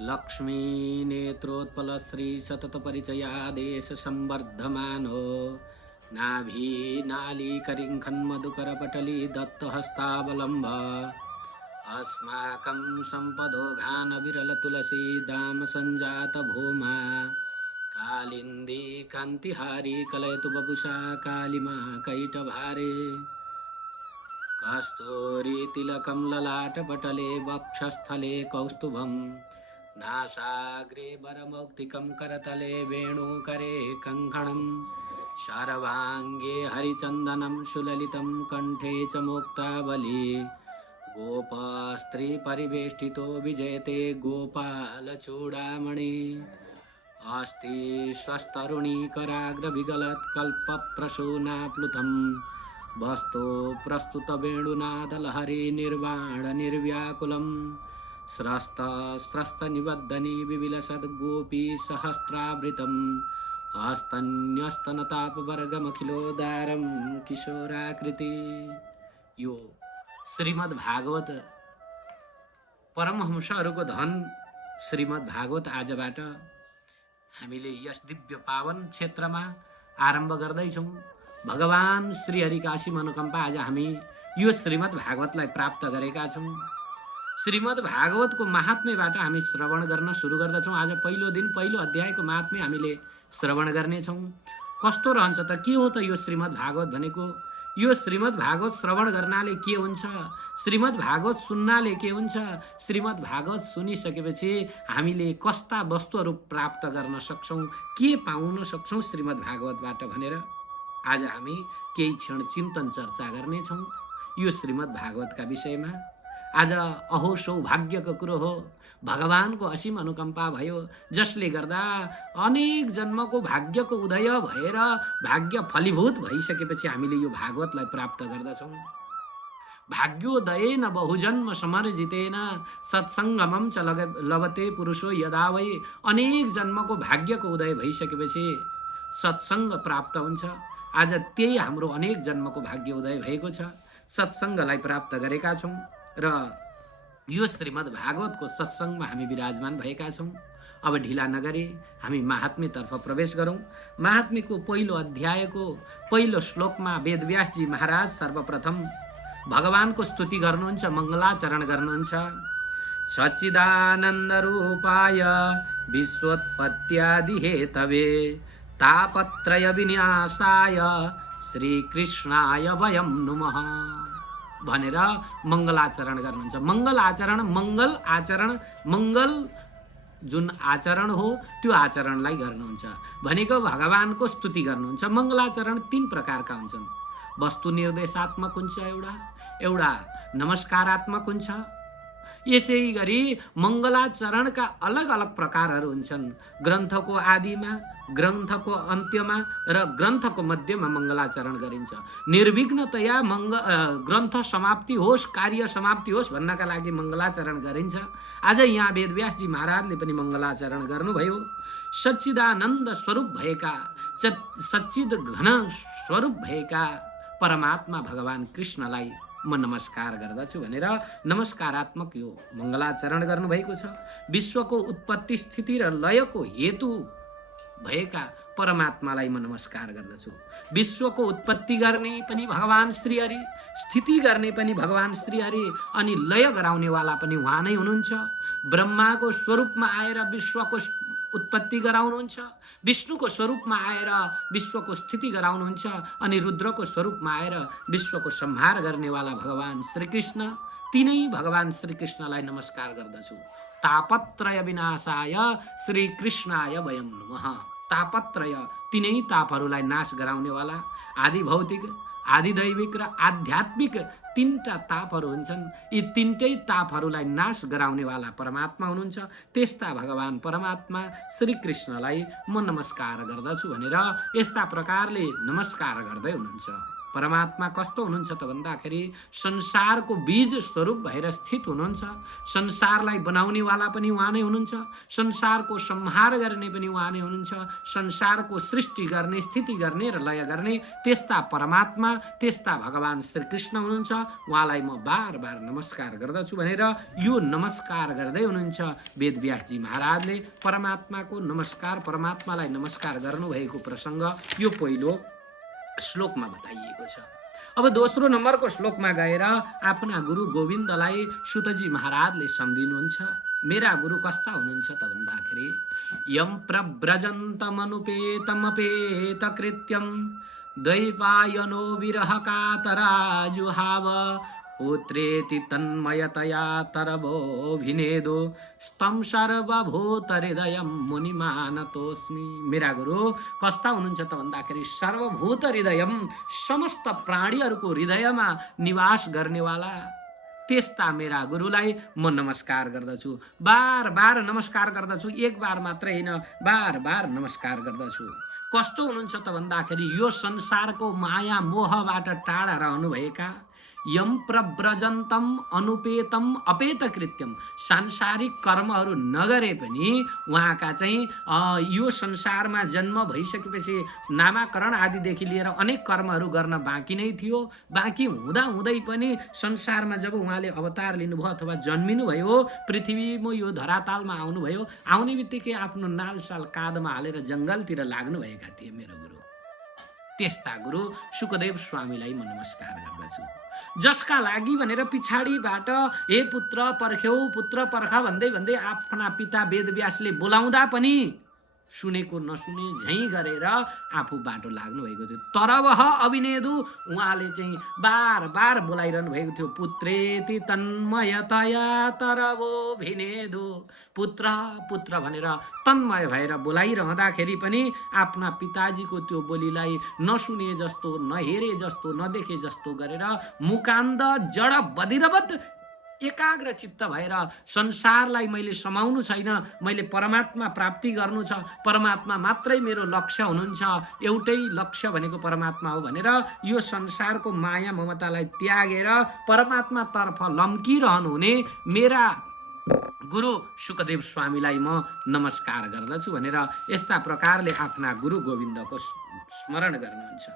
लक्ष्मी नेत्रोत्पल श्री सतत परिचयादेश संवर्धमानो नाभि नाली करिंखन मधुकर पटली दत्त हस्तावलंब अस्माकं संपदो घान विरल तुलसी दाम संजात भूमा कालिंदी कांतिहारी कलयतु बपुषा कालिमा कैटभारे कस्तूरी तिलकं ललाटपटले वक्षस्थले कौस्तुभं नासाग्रे वरमौक्तिकं करतले वेणुकरे कङ्कणं शार्वाङ्गे हरिचन्दनं सुललितं कण्ठे च मुक्तावली गोपस्त्री परिवेष्टितो विजयते गोपालचूडामणि अस्ति स्वस्तरुणी कराग्रविगलत्कल्पप्रसूनाप्लुतम् वस्तु प्रस्तुत वेणुनाद लहरी निर्वाण निर्व्याकुलम स्रस्त स्रस्त निबद्धनी विविलसद गोपी सहस्रावृतम हस्तन्यस्तनतापवर्गमखिलोदारं किशोराकृति। यो श्रीमद् भागवत परमहंसहरूको धन श्रीमद् भागवत आजबाट हामीले यस दिव्य पावन क्षेत्रमा आरम्भ गर्दैछौँ। भगवान श्री हरिकाशी मनोकम्पा आज हामी यो श्रीमद् भागवतलाई प्राप्त गरेका छौँ। श्रीमद् भागवतको महात्म्यबाट हामी श्रवण गर्न सुरु गर्दछौँ। आज पहिलो दिन पहिलो अध्यायको महात्म्य हामीले श्रवण गर्नेछौँ। कस्तो रहन्छ त, के हो त यो श्रीमद् भागवत भनेको? यो श्रीमद् भागवत श्रवण गर्नाले के हुन्छ, श्रीमद् भागवत सुन्नाले के हुन्छ, श्रीमद् भागवत सुनिसकेपछि हामीले कस्ता वस्तुहरू प्राप्त गर्न सक्छौँ, के पाउन सक्छौँ श्रीमद् भागवतबाट भनेर आज हामी केही क्षण चिन्तन चर्चा गर्नेछौँ यो श्रीमद् भागवतका विषयमा। आज अहो सौभाग्यको कुरो हो, भगवानको असीम अनुकम्पा भयो, जसले गर्दा अनेक जन्मको भाग्यको उदय भएर भाग्य फलीभूत भइसकेपछि हामीले यो भागवतलाई प्राप्त गर्दछौँ। भाग्योदयेन बहुजन्म समर्जितेन सत्सङ्गमं च लभते पुरुषो यदा वै। अनेक जन्मको भाग्यको उदय भइसकेपछि सत्सङ्ग प्राप्त हुन्छ। आज त्यही हाम्रो अनेक जन्मको भाग्य उदय भएको छ, सत्सङ्गलाई प्राप्त गरेका छौँ र यो श्रीमद् भागवतको सत्सङ्गमा हामी विराजमान भएका छौँ। अब ढिला नगरी हामी महात्म्यतर्फ प्रवेश गरौँ। महात्म्यको पहिलो अध्यायको पहिलो श्लोकमा वेदव्यासजी महाराज सर्वप्रथम भगवानको स्तुति गर्नुहुन्छ, मङ्गलाचरण गर्नुहुन्छ। सच्चिदानन्द रूपाय विश्वोत्पत्त्यादि हेतवे तापत्रय विन्यासाय श्रीकृष्णाय वयं नुमः भनेर मङ्गलाचरण गर्नुहुन्छ। मङ्गल आचरण, मङ्गल आचरण, मङ्गल जुन आचरण हो त्यो आचरणलाई गर्नुहुन्छ भनेको भगवानको स्तुति गर्नुहुन्छ। मङ्गलाचरण तीन प्रकारका हुन्छन्। वस्तु निर्देशात्मक हुन्छ, एउटा नमस्कारात्मक हुन्छ। यसै गरी मङ्गलाचरणका अलग अलग प्रकारहरू हुन्छन्। ग्रन्थको आदिमा, ग्रन्थको अन्त्यमा र ग्रन्थको मध्यमा मङ्गलाचरण गरिन्छ। निर्विघ्नतया ग्रन्थ समाप्ति होस्, कार्य समाप्ति होस् भन्नका लागि मङ्गलाचरण गरिन्छ। आज यहाँ वेदव्यासजी महाराजले पनि मङ्गलाचरण गर्नुभयो। सच्चिदानन्द स्वरूप भएका, सच्चिद घन स्वरूप भएका परमात्मा भगवान कृष्णलाई म नमस्कार गर्दछु भनेर नमस्कारात्मक यो मङ्गलाचरण गर्नुभएको छ। विश्वको उत्पत्ति, स्थिति र लयको हेतु भएका परमात्मालाई म नमस्कार गर्दछु। विश्वको उत्पत्ति गर्ने पनि भगवान श्रीहरि, स्थिति गर्ने पनि भगवान श्रीहरि, अनि लय गराउनेवाला पनि उहाँ नै हुनुहुन्छ। ब्रह्माको स्वरूपमा आएर विश्वको उत्पत्ति गराउनुहुन्छ, विष्णुको स्वरूपमा आएर विश्वको स्थिति गराउनुहुन्छ, अनि रुद्रको स्वरूपमा आएर विश्वको संहार गर्नेवाला भगवान श्रीकृष्ण, तिनै भगवान श्रीकृष्णलाई नमस्कार गर्दछु। तापत्रय विनाशाय श्रीकृष्णाय वयं नुमः। तापत्रय, तिनै तापहरूलाई नाश गराउनेवाला, आदि भौतिक, आदि दैविक र आध्यात्मिक तीनटा तापहरू हुन्छन्। यी तीनटै तापहरूलाई नाश गराउनेवाला परमात्मा हुनुहुन्छ। त्यस्ता भगवान परमात्मा श्रीकृष्णलाई म नमस्कार गर्दछु भनेर यस्ता प्रकारले नमस्कार गर्दै हुनुहुन्छ। परमात्मा कस्तो हुनुहुन्छ त भन्दाखेरि संसारको बीज स्वरूप भएर स्थित हुनुहुन्छ। संसारलाई बनाउनेवाला पनि उहाँ नै हुनुहुन्छ, संसारको संहार गर्ने पनि उहाँ नै हुनुहुन्छ, संसारको सृष्टि गर्ने, स्थिति गर्ने र लय गर्ने त्यस्ता परमात्मा, त्यस्ता भगवान श्रीकृष्ण हुनुहुन्छ। उहाँलाई म बार बार नमस्कार गर्दछु भनेर यो नमस्कार गर्दै हुनुहुन्छ वेदव्यासजी महाराजले। परमात्माको नमस्कार, परमात्मालाई नमस्कार गर्नुभएको प्रसङ्ग यो पहिलो श्लोकमा बताइएको छ। अब दोस्रो नम्बरको श्लोकमा गएर आफ्ना गुरु गोविन्दलाई सुतजी महाराजले सम्झिनुहुन्छ। मेरा गुरु कस्ता हुनुहुन्छ त भन्दाखेरि यम प्रव्रजन्तमनुपेतमपेत कृत्यम दैवायनो विरह कातराजुहाव पुत्रेति तन्मयतया तरबोभिनेदो स्तम सर्वभूत हृदयम मुनिमानतोस्मि। मेरा गुरु कस्ता हुनुहुन्छ त भन्दाखेरि सर्वभूत हृदयम, समस्त प्राणीहरूको हृदयमा निवास गर्नेवाला त्यस्ता मेरा गुरुलाई म नमस्कार गर्दछु। बार बार नमस्कार गर्दछु, एक बार मात्रै होइन, बार बार नमस्कार गर्दछु। कस्तो हुनुहुन्छ त भन्दाखेरि यो संसारको माया मोहबाट टाढा रहनुभएका, यम प्रव्रजन्तम अनुपेतम अपेत कृत्यम, सांसारिक कर्महरू नगरे पनि उहाँका चाहिँ यो संसारमा जन्म भइसकेपछि नामाकरण आदिदेखि लिएर अनेक कर्महरू गर्न बाँकी नै थियो। बाँकी हुँदा हुँदै पनि संसारमा जब उहाँले अवतार लिनुभयो अथवा जन्मिनुभयो, पृथ्वीमा यो धरातालमा आउनुभयो, आउने बित्तिकै आफ्नो नालसाल काँधमा हालेर जङ्गलतिर लाग्नुभएका थिए मेरो गुरु। त्यस्ता गुरु सुखदेव स्वामीलाई म नमस्कार गर्दछु, जसका लागि भनेर पछाडिबाट हे पुत्र पर्ख्यौ, पुत्र पर्ख भन्दै भन्दै आफ्ना पिता वेदव्यासले बोलाउँदा पनि सुनेको नसुने झैँ गरेर आफू बाटो लाग्नु भएको थियो। तरवह अभिनेदु, उहाँले चाहिँ बार बार बोलाइरहनु भएको थियो, पुत्रेति तन्मयतया तरवो भिनेदु, पुत्र पुत्र भनेर तन्मय भएर बोलाइरहँदाखेरि पनि आफ्ना पिताजीको त्यो बोलीलाई नसुने जस्तो, नहेरे जस्तो, नदेखे जस्तो गरेर मुकान्द जड बधिरवत एकाग्र चित्त भएर संसारलाई मैले समाउनु छैन, मैले परमात्मा प्राप्ति गर्नु छ, परमात्मा मात्रै मेरो लक्ष्य हुनुहुन्छ, एउटै लक्ष्य भनेको परमात्मा हो भनेर यो संसारको माया ममतालाई त्यागेर परमात्मातर्फ लम्किरहनु हुने मेरा गुरु सुखदेव स्वामीलाई म नमस्कार गर्दछु भनेर यस्ता प्रकारले आफ्ना गुरु गोविन्दको स्मरण गर्नुहुन्छ।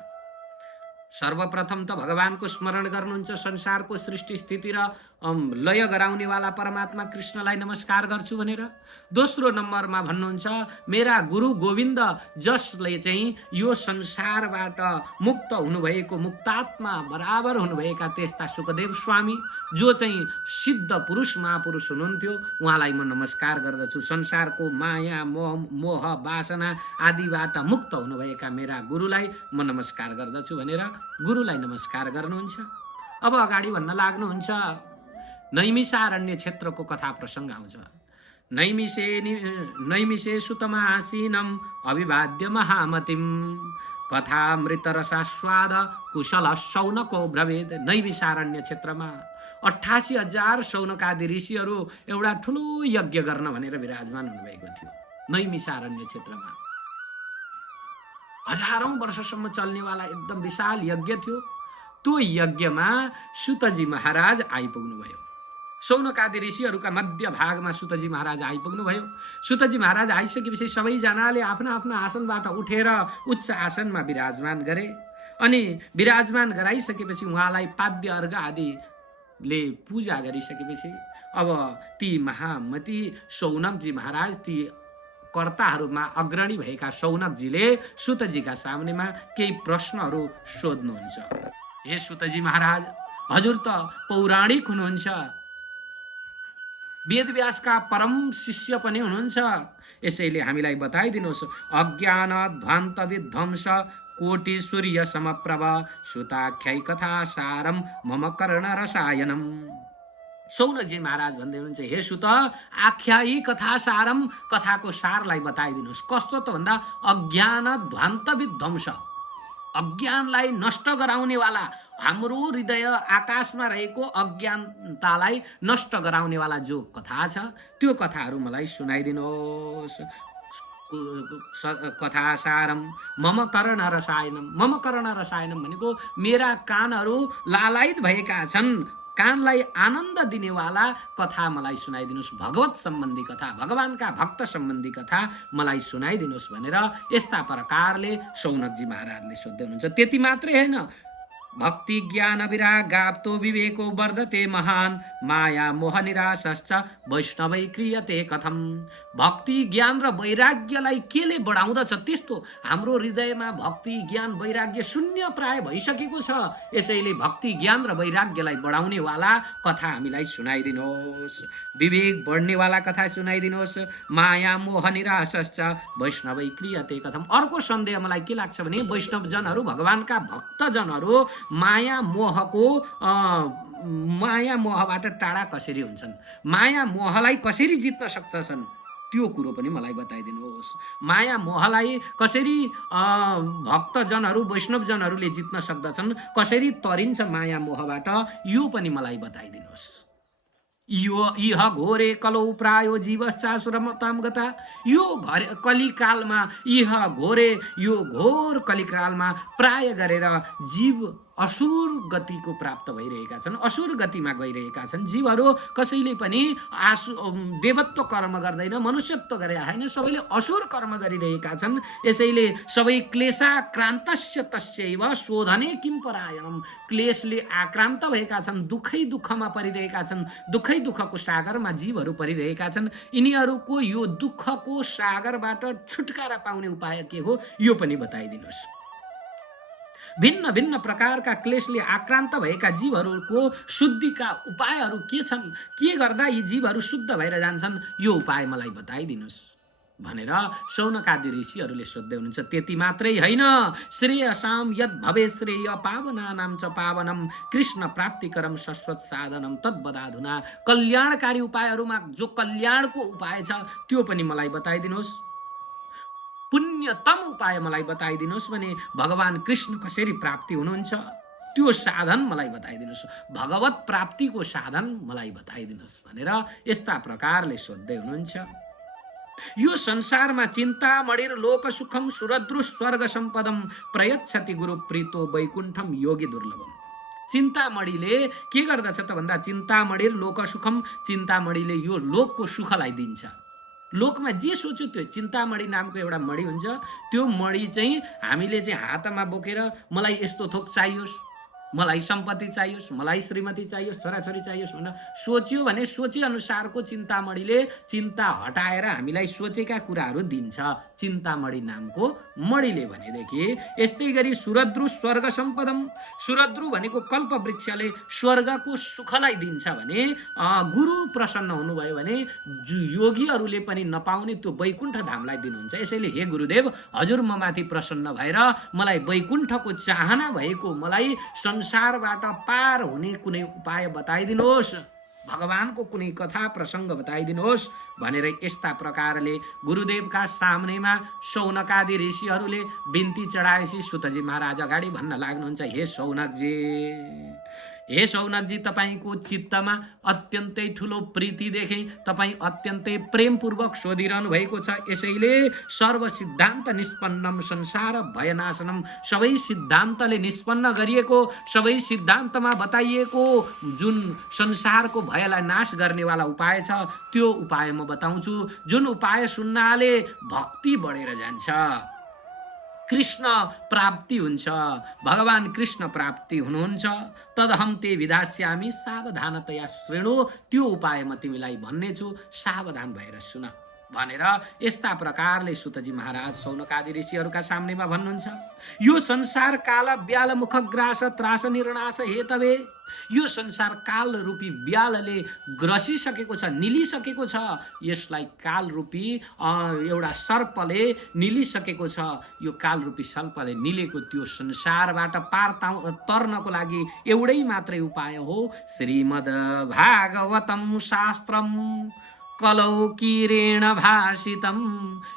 सर्वप्रथम त भगवानको स्मरण गर्नुहुन्छ, संसारको सृष्टि स्थिति र लय गराउनेवाला परमात्मा कृष्णलाई नमस्कार गर्छु भनेर। दोस्रो नम्बरमा भन्नुहुन्छ मेरा गुरु गोविन्द, जसले चाहिँ यो संसारबाट मुक्त हुनुभएको, मुक्तात्मा बराबर हुनुभएका त्यस्ता सुखदेव स्वामी, जो चाहिँ सिद्ध पुरुष महापुरुष हुनुहुन्थ्यो, उहाँलाई म नमस्कार गर्दछु। संसारको माया मोह वासना आदिबाट मुक्त हुनुभएका मेरा गुरुलाई म नमस्कार गर्दछु भनेर गुरुलाई नमस्कार गर्नुहुन्छ। अब अगाडि भन्न लाग्नुहुन्छ नैमिषारण्य क्षेत्रको कथा प्रसङ्ग आउँछ। नैमिषे सुतमासीनम अभिवाद्य महामतिम कथामृतरसास्वाद कुशल शौनको ब्रवेद। नैमिषारण्य क्षेत्रमा 88,000 शौनकादि ऋषिहरू एउटा ठुलो यज्ञ गर्न भनेर विराजमान हुनुभएको थियो। नैमिषारण्य क्षेत्रमा हजारौं वर्षसम्म चल्नेवाला एकदम विशाल यज्ञ थियो। त्यो यज्ञमा सुतजी महाराज आइपुग्नुभयो। शौनकादि ऋषिहरूका मध्य भागमा सुतजी महाराज आइपुग्नुभयो। सुतजी महाराज आइसकेपछि सबैजनाले आफ्ना आफ्ना आसनबाट उठेर उच्च आसनमा विराजमान गरे अनि विराजमान गराइसकेपछि उहाँलाई पाद्य अर्घ आदिले पूजा गरिसकेपछि अब ती महामती शौनकजी महाराज, ती कर्ताहरूमा अग्रणी भएका शौनकजीले सुतजीका सामनेमा केही प्रश्नहरू सोध्नुहुन्छ। हे सुतजी महाराज, हजुर त पौराणिक हुनुहुन्छ, वेदव्यासका परम शिष्य पनि हुनुहुन्छ, यसैले हामीलाई बताइदिनुहोस्। अज्ञान ध्वान्त विध्वंस कोटि सूर्य समप्रभ सुताख्याई कथा सारम मम कर्ण रसायनम। शौनकजी महाराज भन्दै हुनुहुन्छ, हे सुत, आख्यायी कथा सारम, कथाको सारलाई बताइदिनुहोस्। कस्तो त भन्दा अज्ञान ध्वान्त विध्वंस, अज्ञानलाई नष्ट गराउनेवाला, हाम्रो हृदय आकाशमा रहेको अज्ञानतालाई नष्ट गराउनेवाला जो कथा छ त्यो कथाहरू मलाई सुनाइदिनुहोस्। कथासारम मम कर्ण रसायनम। मम कर्ण रसायनम भनेको मेरा कानहरू लालायित भएका छन्, कानलाई आनन्द दिनेवाला कथा मलाई सुनाइदिनुहोस्, भगवत सम्बन्धी कथा, भगवानका भक्त सम्बन्धी कथा मलाई सुनाइदिनुहोस् भनेर यस्ता प्रकारले शौनकजी महाराजले सोध्दै हुनुहुन्छ। त्यति मात्रै होइन, भक्ति ज्ञान विराग गाप्तो विवेको वर्धते महान माया मोह निराशश्च वैष्णवै क्रियते कथम। भक्ति ज्ञान र वैराग्यलाई केले बढाउँदछ? त्यस्तो हाम्रो हृदयमा भक्ति ज्ञान वैराग्य शून्य प्राय भइसकेको छ। यसैले भक्ति ज्ञान र वैराग्यलाई बढाउने वाला कथा हामीलाई सुनाइदिनुहोस्, विवेक बढ्नेवाला कथा सुनाइदिनुहोस्। माया मोह निराशश्च वैष्णवै क्रियते कथम। अर्को सन्देह मलाई के लाग्छ भने वैष्णवजनहरू, भगवानका भक्तजनहरू माया मोहबाट टाढा कसरी हुन्छन्, माया मोहलाई कसरी जित्न सक्दछन्, त्यो कुरो पनि मलाई बताइदिनुहोस्। माया मोहलाई कसरी भक्तजनहरू वैष्णवजनहरूले जित्न सक्दछन्, कसरी तरिन्छ माया मोहबाट, यो पनि मलाई बताइदिनुहोस्। इह घोरे कलौ प्रायो जीवश्चासुरमताम गता। यो कलिकालमा, इह घोरे, यो घोर कलिकालमा प्राय गरेर जीव असुर गतिको प्राप्त भइरहेका छन्, असुर गतिमा गइरहेका छन्। जीवहरू कसैले पनि देवत्व कर्म गर्दैन, मनुष्यत्व गरे होइन, सबैले असुर कर्म गरिरहेका छन्। यसैले सबै क्लेशाक्रान्तस्य तस्यैव शोधने किं परायणम। क्लेशले आक्रान्त भएका छन्, दुःखै दुःखमा परिरहेका छन्, दुःखै दुःखको सागरमा जीवहरू परिरहेका छन्। यिनीहरूको यो दुःखको सागरबाट छुटकारा पाउने उपाय के हो, यो पनि बताइदिनुहोस्। भिन्न भिन्न प्रकारका क्लेशले आक्रान्त भएका जीवहरूको शुद्धिका उपायहरू के छन्, के गर्दा यी जीवहरू शुद्ध भएर जान्छन्, यो उपाय मलाई बताइदिनुहोस् भनेर शौनकादि ऋषिहरूले सोध्दै हुनुहुन्छ। त्यति मात्रै होइन, श्रेयसाम यद भवे श्रेय पावनानां च पावनम कृष्ण प्राप्तिकरम शाश्वत साधनम तद्वदाधुना। कल्याणकारी उपायहरूमा जो कल्याणको उपाय छ त्यो पनि मलाई बताइदिनुहोस्। पुण्यतम उपाय मलाई बताइदिनुहोस् भने भगवान कृष्ण कसरी प्राप्ति हुनुहुन्छ त्यो साधन मलाई बताइदिनुहोस्, भगवत प्राप्तिको साधन मलाई बताइदिनुहोस् भनेर यस्ता प्रकारले सोध्दै हुनुहुन्छ। यो संसारमा चिन्ता मणिर लोक सुखम सुरद्रु स्वर्ग सम्पदम प्रयच्छति गुरु प्रीतो वैकुण्ठम योगी दुर्लभम। चिन्तामणिले के गर्दछ त भन्दा चिन्तामणिर लोक सुखम, चिन्तामणिले यो लोकको सुखलाई दिन्छ। लोकमा जे सोच्यो त्यो, चिन्तामणि नामको एउटा मणि हुन्छ, त्यो मणि चाहिँ हामीले चाहिँ हातमा बोकेर मलाई यस्तो थोक चाहियोस्, मलाई सम्पत्ति चाहियोस्, मलाई श्रीमती चाहियोस्, छोराछोरी चाहियोस् भनेर सोच्यो भने सोचे अनुसारको चिन्तामणिले चिन्ता हटाएर हामीलाई सोचेका कुराहरू दिन्छ चिन्तामणि नामको मणिले भनेदेखि। यस्तै गरी सुरद्रु स्वर्ग सम्पदम, सुरद्रु भनेको कल्प वृक्षले स्वर्गको सुखलाई दिन्छ भने गुरु प्रसन्न हुनुभयो भने योगीहरूले पनि नपाउने त्यो वैकुण्ठ धामलाई दिनुहुन्छ। यसैले हे गुरुदेव, हजुर म माथि प्रसन्न भएर मलाई वैकुण्ठको चाहना भएको, मलाई संसारबाट पार हुने कुनै उपाय बताइदिनुहोस्, भगवानको कुनै कथा प्रसङ्ग बताइदिनुहोस् भनेर यस्ता प्रकारले गुरुदेवका सामनेमा शौनकादि ऋषिहरूले बिन्ती चढाएपछि सुतजी महाराज अगाडि भन्न लाग्नुहुन्छ, हे शौनकजी, हे शौनकजी, तपाईको चित्तमा अत्यन्तै ठुलो प्रीति देखेँ, तपाईँ अत्यन्तै प्रेमपूर्वक सोधिरहनु भएको छ। यसैले सर्व सिद्धान्त निष्पन्नम संसार भयनाशनम, सबै सिद्धान्तले निष्पन्न गरिएको, सबै सिद्धान्तमा बताइएको जुन संसारको भयलाई नाश गर्नेवाला उपाय छ त्यो उपाय म बताउँछु। जुन उपाय सुन्नाले भक्ति बढेर जान्छ, कृष्ण प्राप्ति हुन्छ, भगवान कृष्ण प्राप्ति हुनुहुन्छ। तदहम ते विधास्यामी सावधानतया श्रेणु, त्यो उपाय म तिमीलाई भन्नेछु, सावधान भएर सुन भनेर यस्ता प्रकारले सुतजी महाराज शौनकादि ऋषिहरूका सामनेमा भन्नुहुन्छ। यो संसार काल ब्याल मुख ग्रास त्रास निर्नाश हेतवे, यो संसार काल रूपी ब्यालले ग्रसिसकेको छ, निलिसकेको छ। यसलाई काल रूपी एउटा सर्पले निलिसकेको छ। यो काल रूपी सर्पले निलेको त्यो संसारबाट पार तर्नको लागि एउटै मात्रै उपाय हो, श्रीमद् भागवतम शास्त्रम कलौकीरेण भाषितम।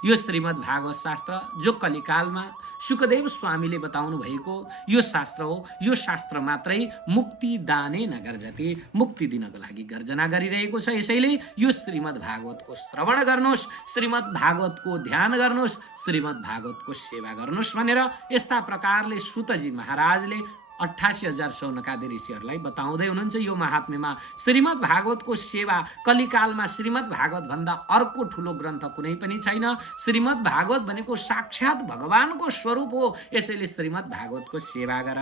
यो श्रीमद् भागवत शास्त्र जो कलिकालमा सुखदेव स्वामीले बताउनु भएको यो शास्त्र हो। यो शास्त्र मात्रै मुक्ति दाने नगर्जति, मुक्ति दिनको लागि गर्जना गरिरहेको छ। यसैले यो श्रीमद् भागवतको श्रवण गर्नुहोस्, श्रीमद् भागवतको ध्यान गर्नुहोस्, श्रीमद् भागवतको सेवा गर्नुहोस् भनेर यस्ता प्रकारले सुतजी महाराजले 88,000 सौनकादि ऋषिहरूलाई बताउँदै हुनुहुन्छ। यो महात्म्यमा श्रीमद् भागवतको सेवा कलिकालमा श्रीमद् भागवत भन्दा अर्को ठुलो ग्रन्थ कुनै पनि छैन। श्रीमद् भागवत भनेको साक्षात् भगवानको स्वरूप हो। यसैले श्रीमद् भागवतको सेवा गर।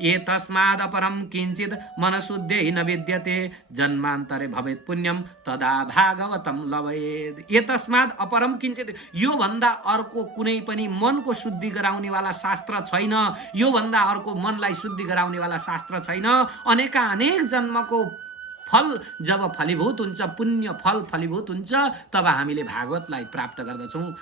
ए तस्माद् अपरम किञ्चित् मनशुद्धै न विद्यते जन्मान्तरे भवेत् पुण्यम तदा भागवतम लभेत्। ए तस्माद् अपरम किञ्चित्, यो भन्दा अर्को कुनै पनि मनको शुद्धि गराउनेवाला शास्त्र छैन। यो भन्दा अर्को मनलाई शुद्धि गराउनेवाला शास्त्र छैन। अनेक जन्मको फल जब फलीभूत हुन्छ, पुण्य फल फलीभूत हुन्छ, तब हामीले भागवतलाई प्राप्त गर्दछौँ।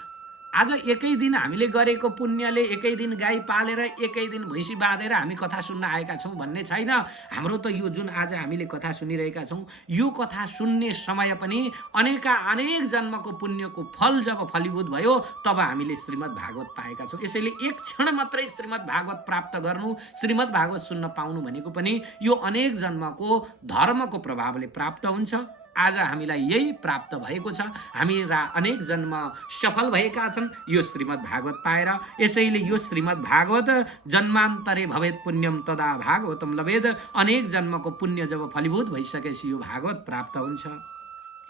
आज एकै दिन हामीले गरेको पुण्यले एकै दिन गाई पालेर एकै दिन भैँसी बाँधेर हामी कथा सुन्न आएका छौँ भन्ने छैन। हाम्रो त यो जुन आज हामीले कथा सुनिरहेका छौँ, यो कथा सुन्ने समय पनि अनेक जन्मको पुण्यको फल जब फलीभूत भयो तब हामीले श्रीमद् भागवत पाएका छौँ। यसैले एक क्षण मात्रै श्रीमद् भागवत प्राप्त गर्नु, श्रीमद् भागवत सुन्न पाउनु भनेको पनि यो अनेक जन्मको धर्मको प्रभावले प्राप्त हुन्छ। आज हामीलाई यही प्राप्त भएको छ। हामी अनेक जन्म सफल भएका छन् यो श्रीमद् भागवत पाएर। यसैले यो श्रीमद् भागवत जन्मान्तरे भवेत् पुण्यम तदा भागवतम लभेत्। अनेक जन्मको पुण्य जब फलीभूत भइसकेपछि यो भागवत प्राप्त हुन्छ।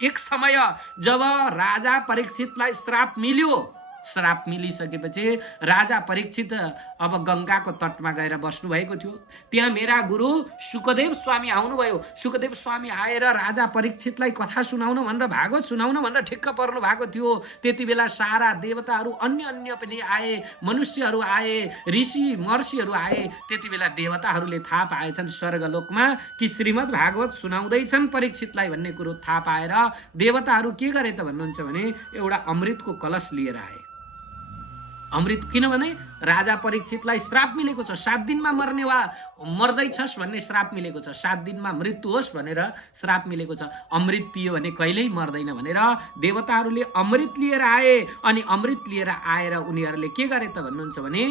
एक समय जब राजा परीक्षितलाई श्राप मिल्यो, श्राप मिलिसकेपछि राजा परीक्षित अब गंगाको तटमा गएर बस्नु भएको थियो। त्यहाँ मेरा गुरु सुखदेव स्वामी आउनुभयो। सुखदेव स्वामी आएर राजा परीक्षितलाई कथा सुनाउन भनेर, भागवत सुनाउन भनेर ठिक्क पर्नु भएको थियो। त्यति बेला सारा देवताहरू अन्य पनि आए, मनुष्यहरू आए, ऋषि महर्षिहरू आए। त्यति बेला देवताहरूले थाहा पाएछन् स्वर्गलोकमा कि श्रीमद् भागवत सुनाउँदैछन् परीक्षितलाई भन्ने कुरो थाहा पाएर देवताहरू के गरे त भन्नुहुन्छ भने एउटा अमृतको कलश लिएर आए। अमृत, किनभने राजा परीक्षितलाई श्राप मिलेको छ, 7 दिनमा मर्ने वा मर्दैछस् भन्ने श्राप मिलेको छ, 7 दिनमा मृत्यु होस् भनेर श्राप मिलेको छ। अमृत पियो भने कहिल्यै मर्दैन भनेर देवताहरूले अमृत लिएर आए। अनि अमृत लिएर आएर उनीहरूले के गरे त भन्नुहुन्छ भने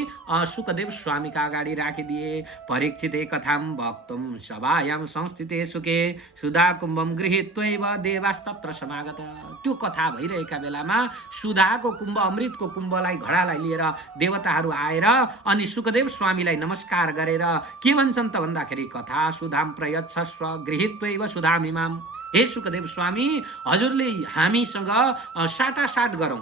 सुखदेव स्वामीका अगाडि राखिदिए। परीक्षित कथाम वक्तुम सभायाम संस्थिते सुखे सुधा कुम्भम गृहीत्वैव देवास्तत्र समागत। त्यो कथा भइरहेका बेलामा सुधाको कुम्भ, अमृतको कुम्भलाई, घडालाई लिएर देवताहरू आएर अनि सुखदेव स्वामीलाई नमस्कार गरेर के भन्छन् त भन्दाखेरि कथा सुधाम प्रयच्छस्व गृहीत्वैव सुधामिमाम। हे सुखदेव स्वामी, हजुरले हामीसँग साटासाट गरौँ।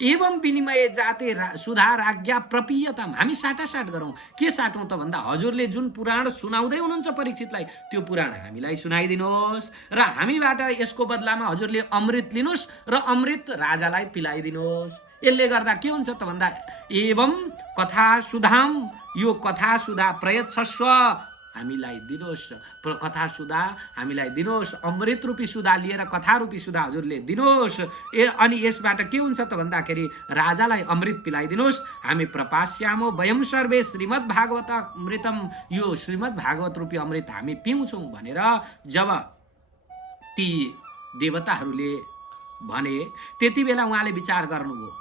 एवं विनिमय जाते सुधा राज्ञा प्रपीयताम, हामी साटासाट गरौँ। के साटौँ त भन्दा हजुरले जुन पुराण सुनाउँदै हुनुहुन्छ परीक्षितलाई त्यो पुराण हामीलाई सुनाइदिनुहोस् र हामीबाट यसको बदलामा हजुरले अमृत लिनुहोस् र अमृत राजालाई पिलाइदिनुहोस्। यसले गर्दा के हुन्छ त भन्दा एवं कथा सुधाम, यो कथा सुधा प्रयच्छस्व, हामीलाई दिनुहोस्, कथा सुधा हामीलाई दिनुहोस्, अमृत रूपी सुधा लिएर कथा रूपी सुधा हजुरले दिनुहोस्। अनि यसबाट के हुन्छ त भन्दाखेरि राजालाई अमृत पिलाइदिनुहोस्। हामी प्रपास्यामो वयम सर्वे श्रीमद् भागवत अमृतम, यो श्रीमद् भागवत रूपी अमृत हामी पिउँछौँ भनेर जब ती देवताहरूले भने त्यति बेला उहाँले विचार गर्नुभयो,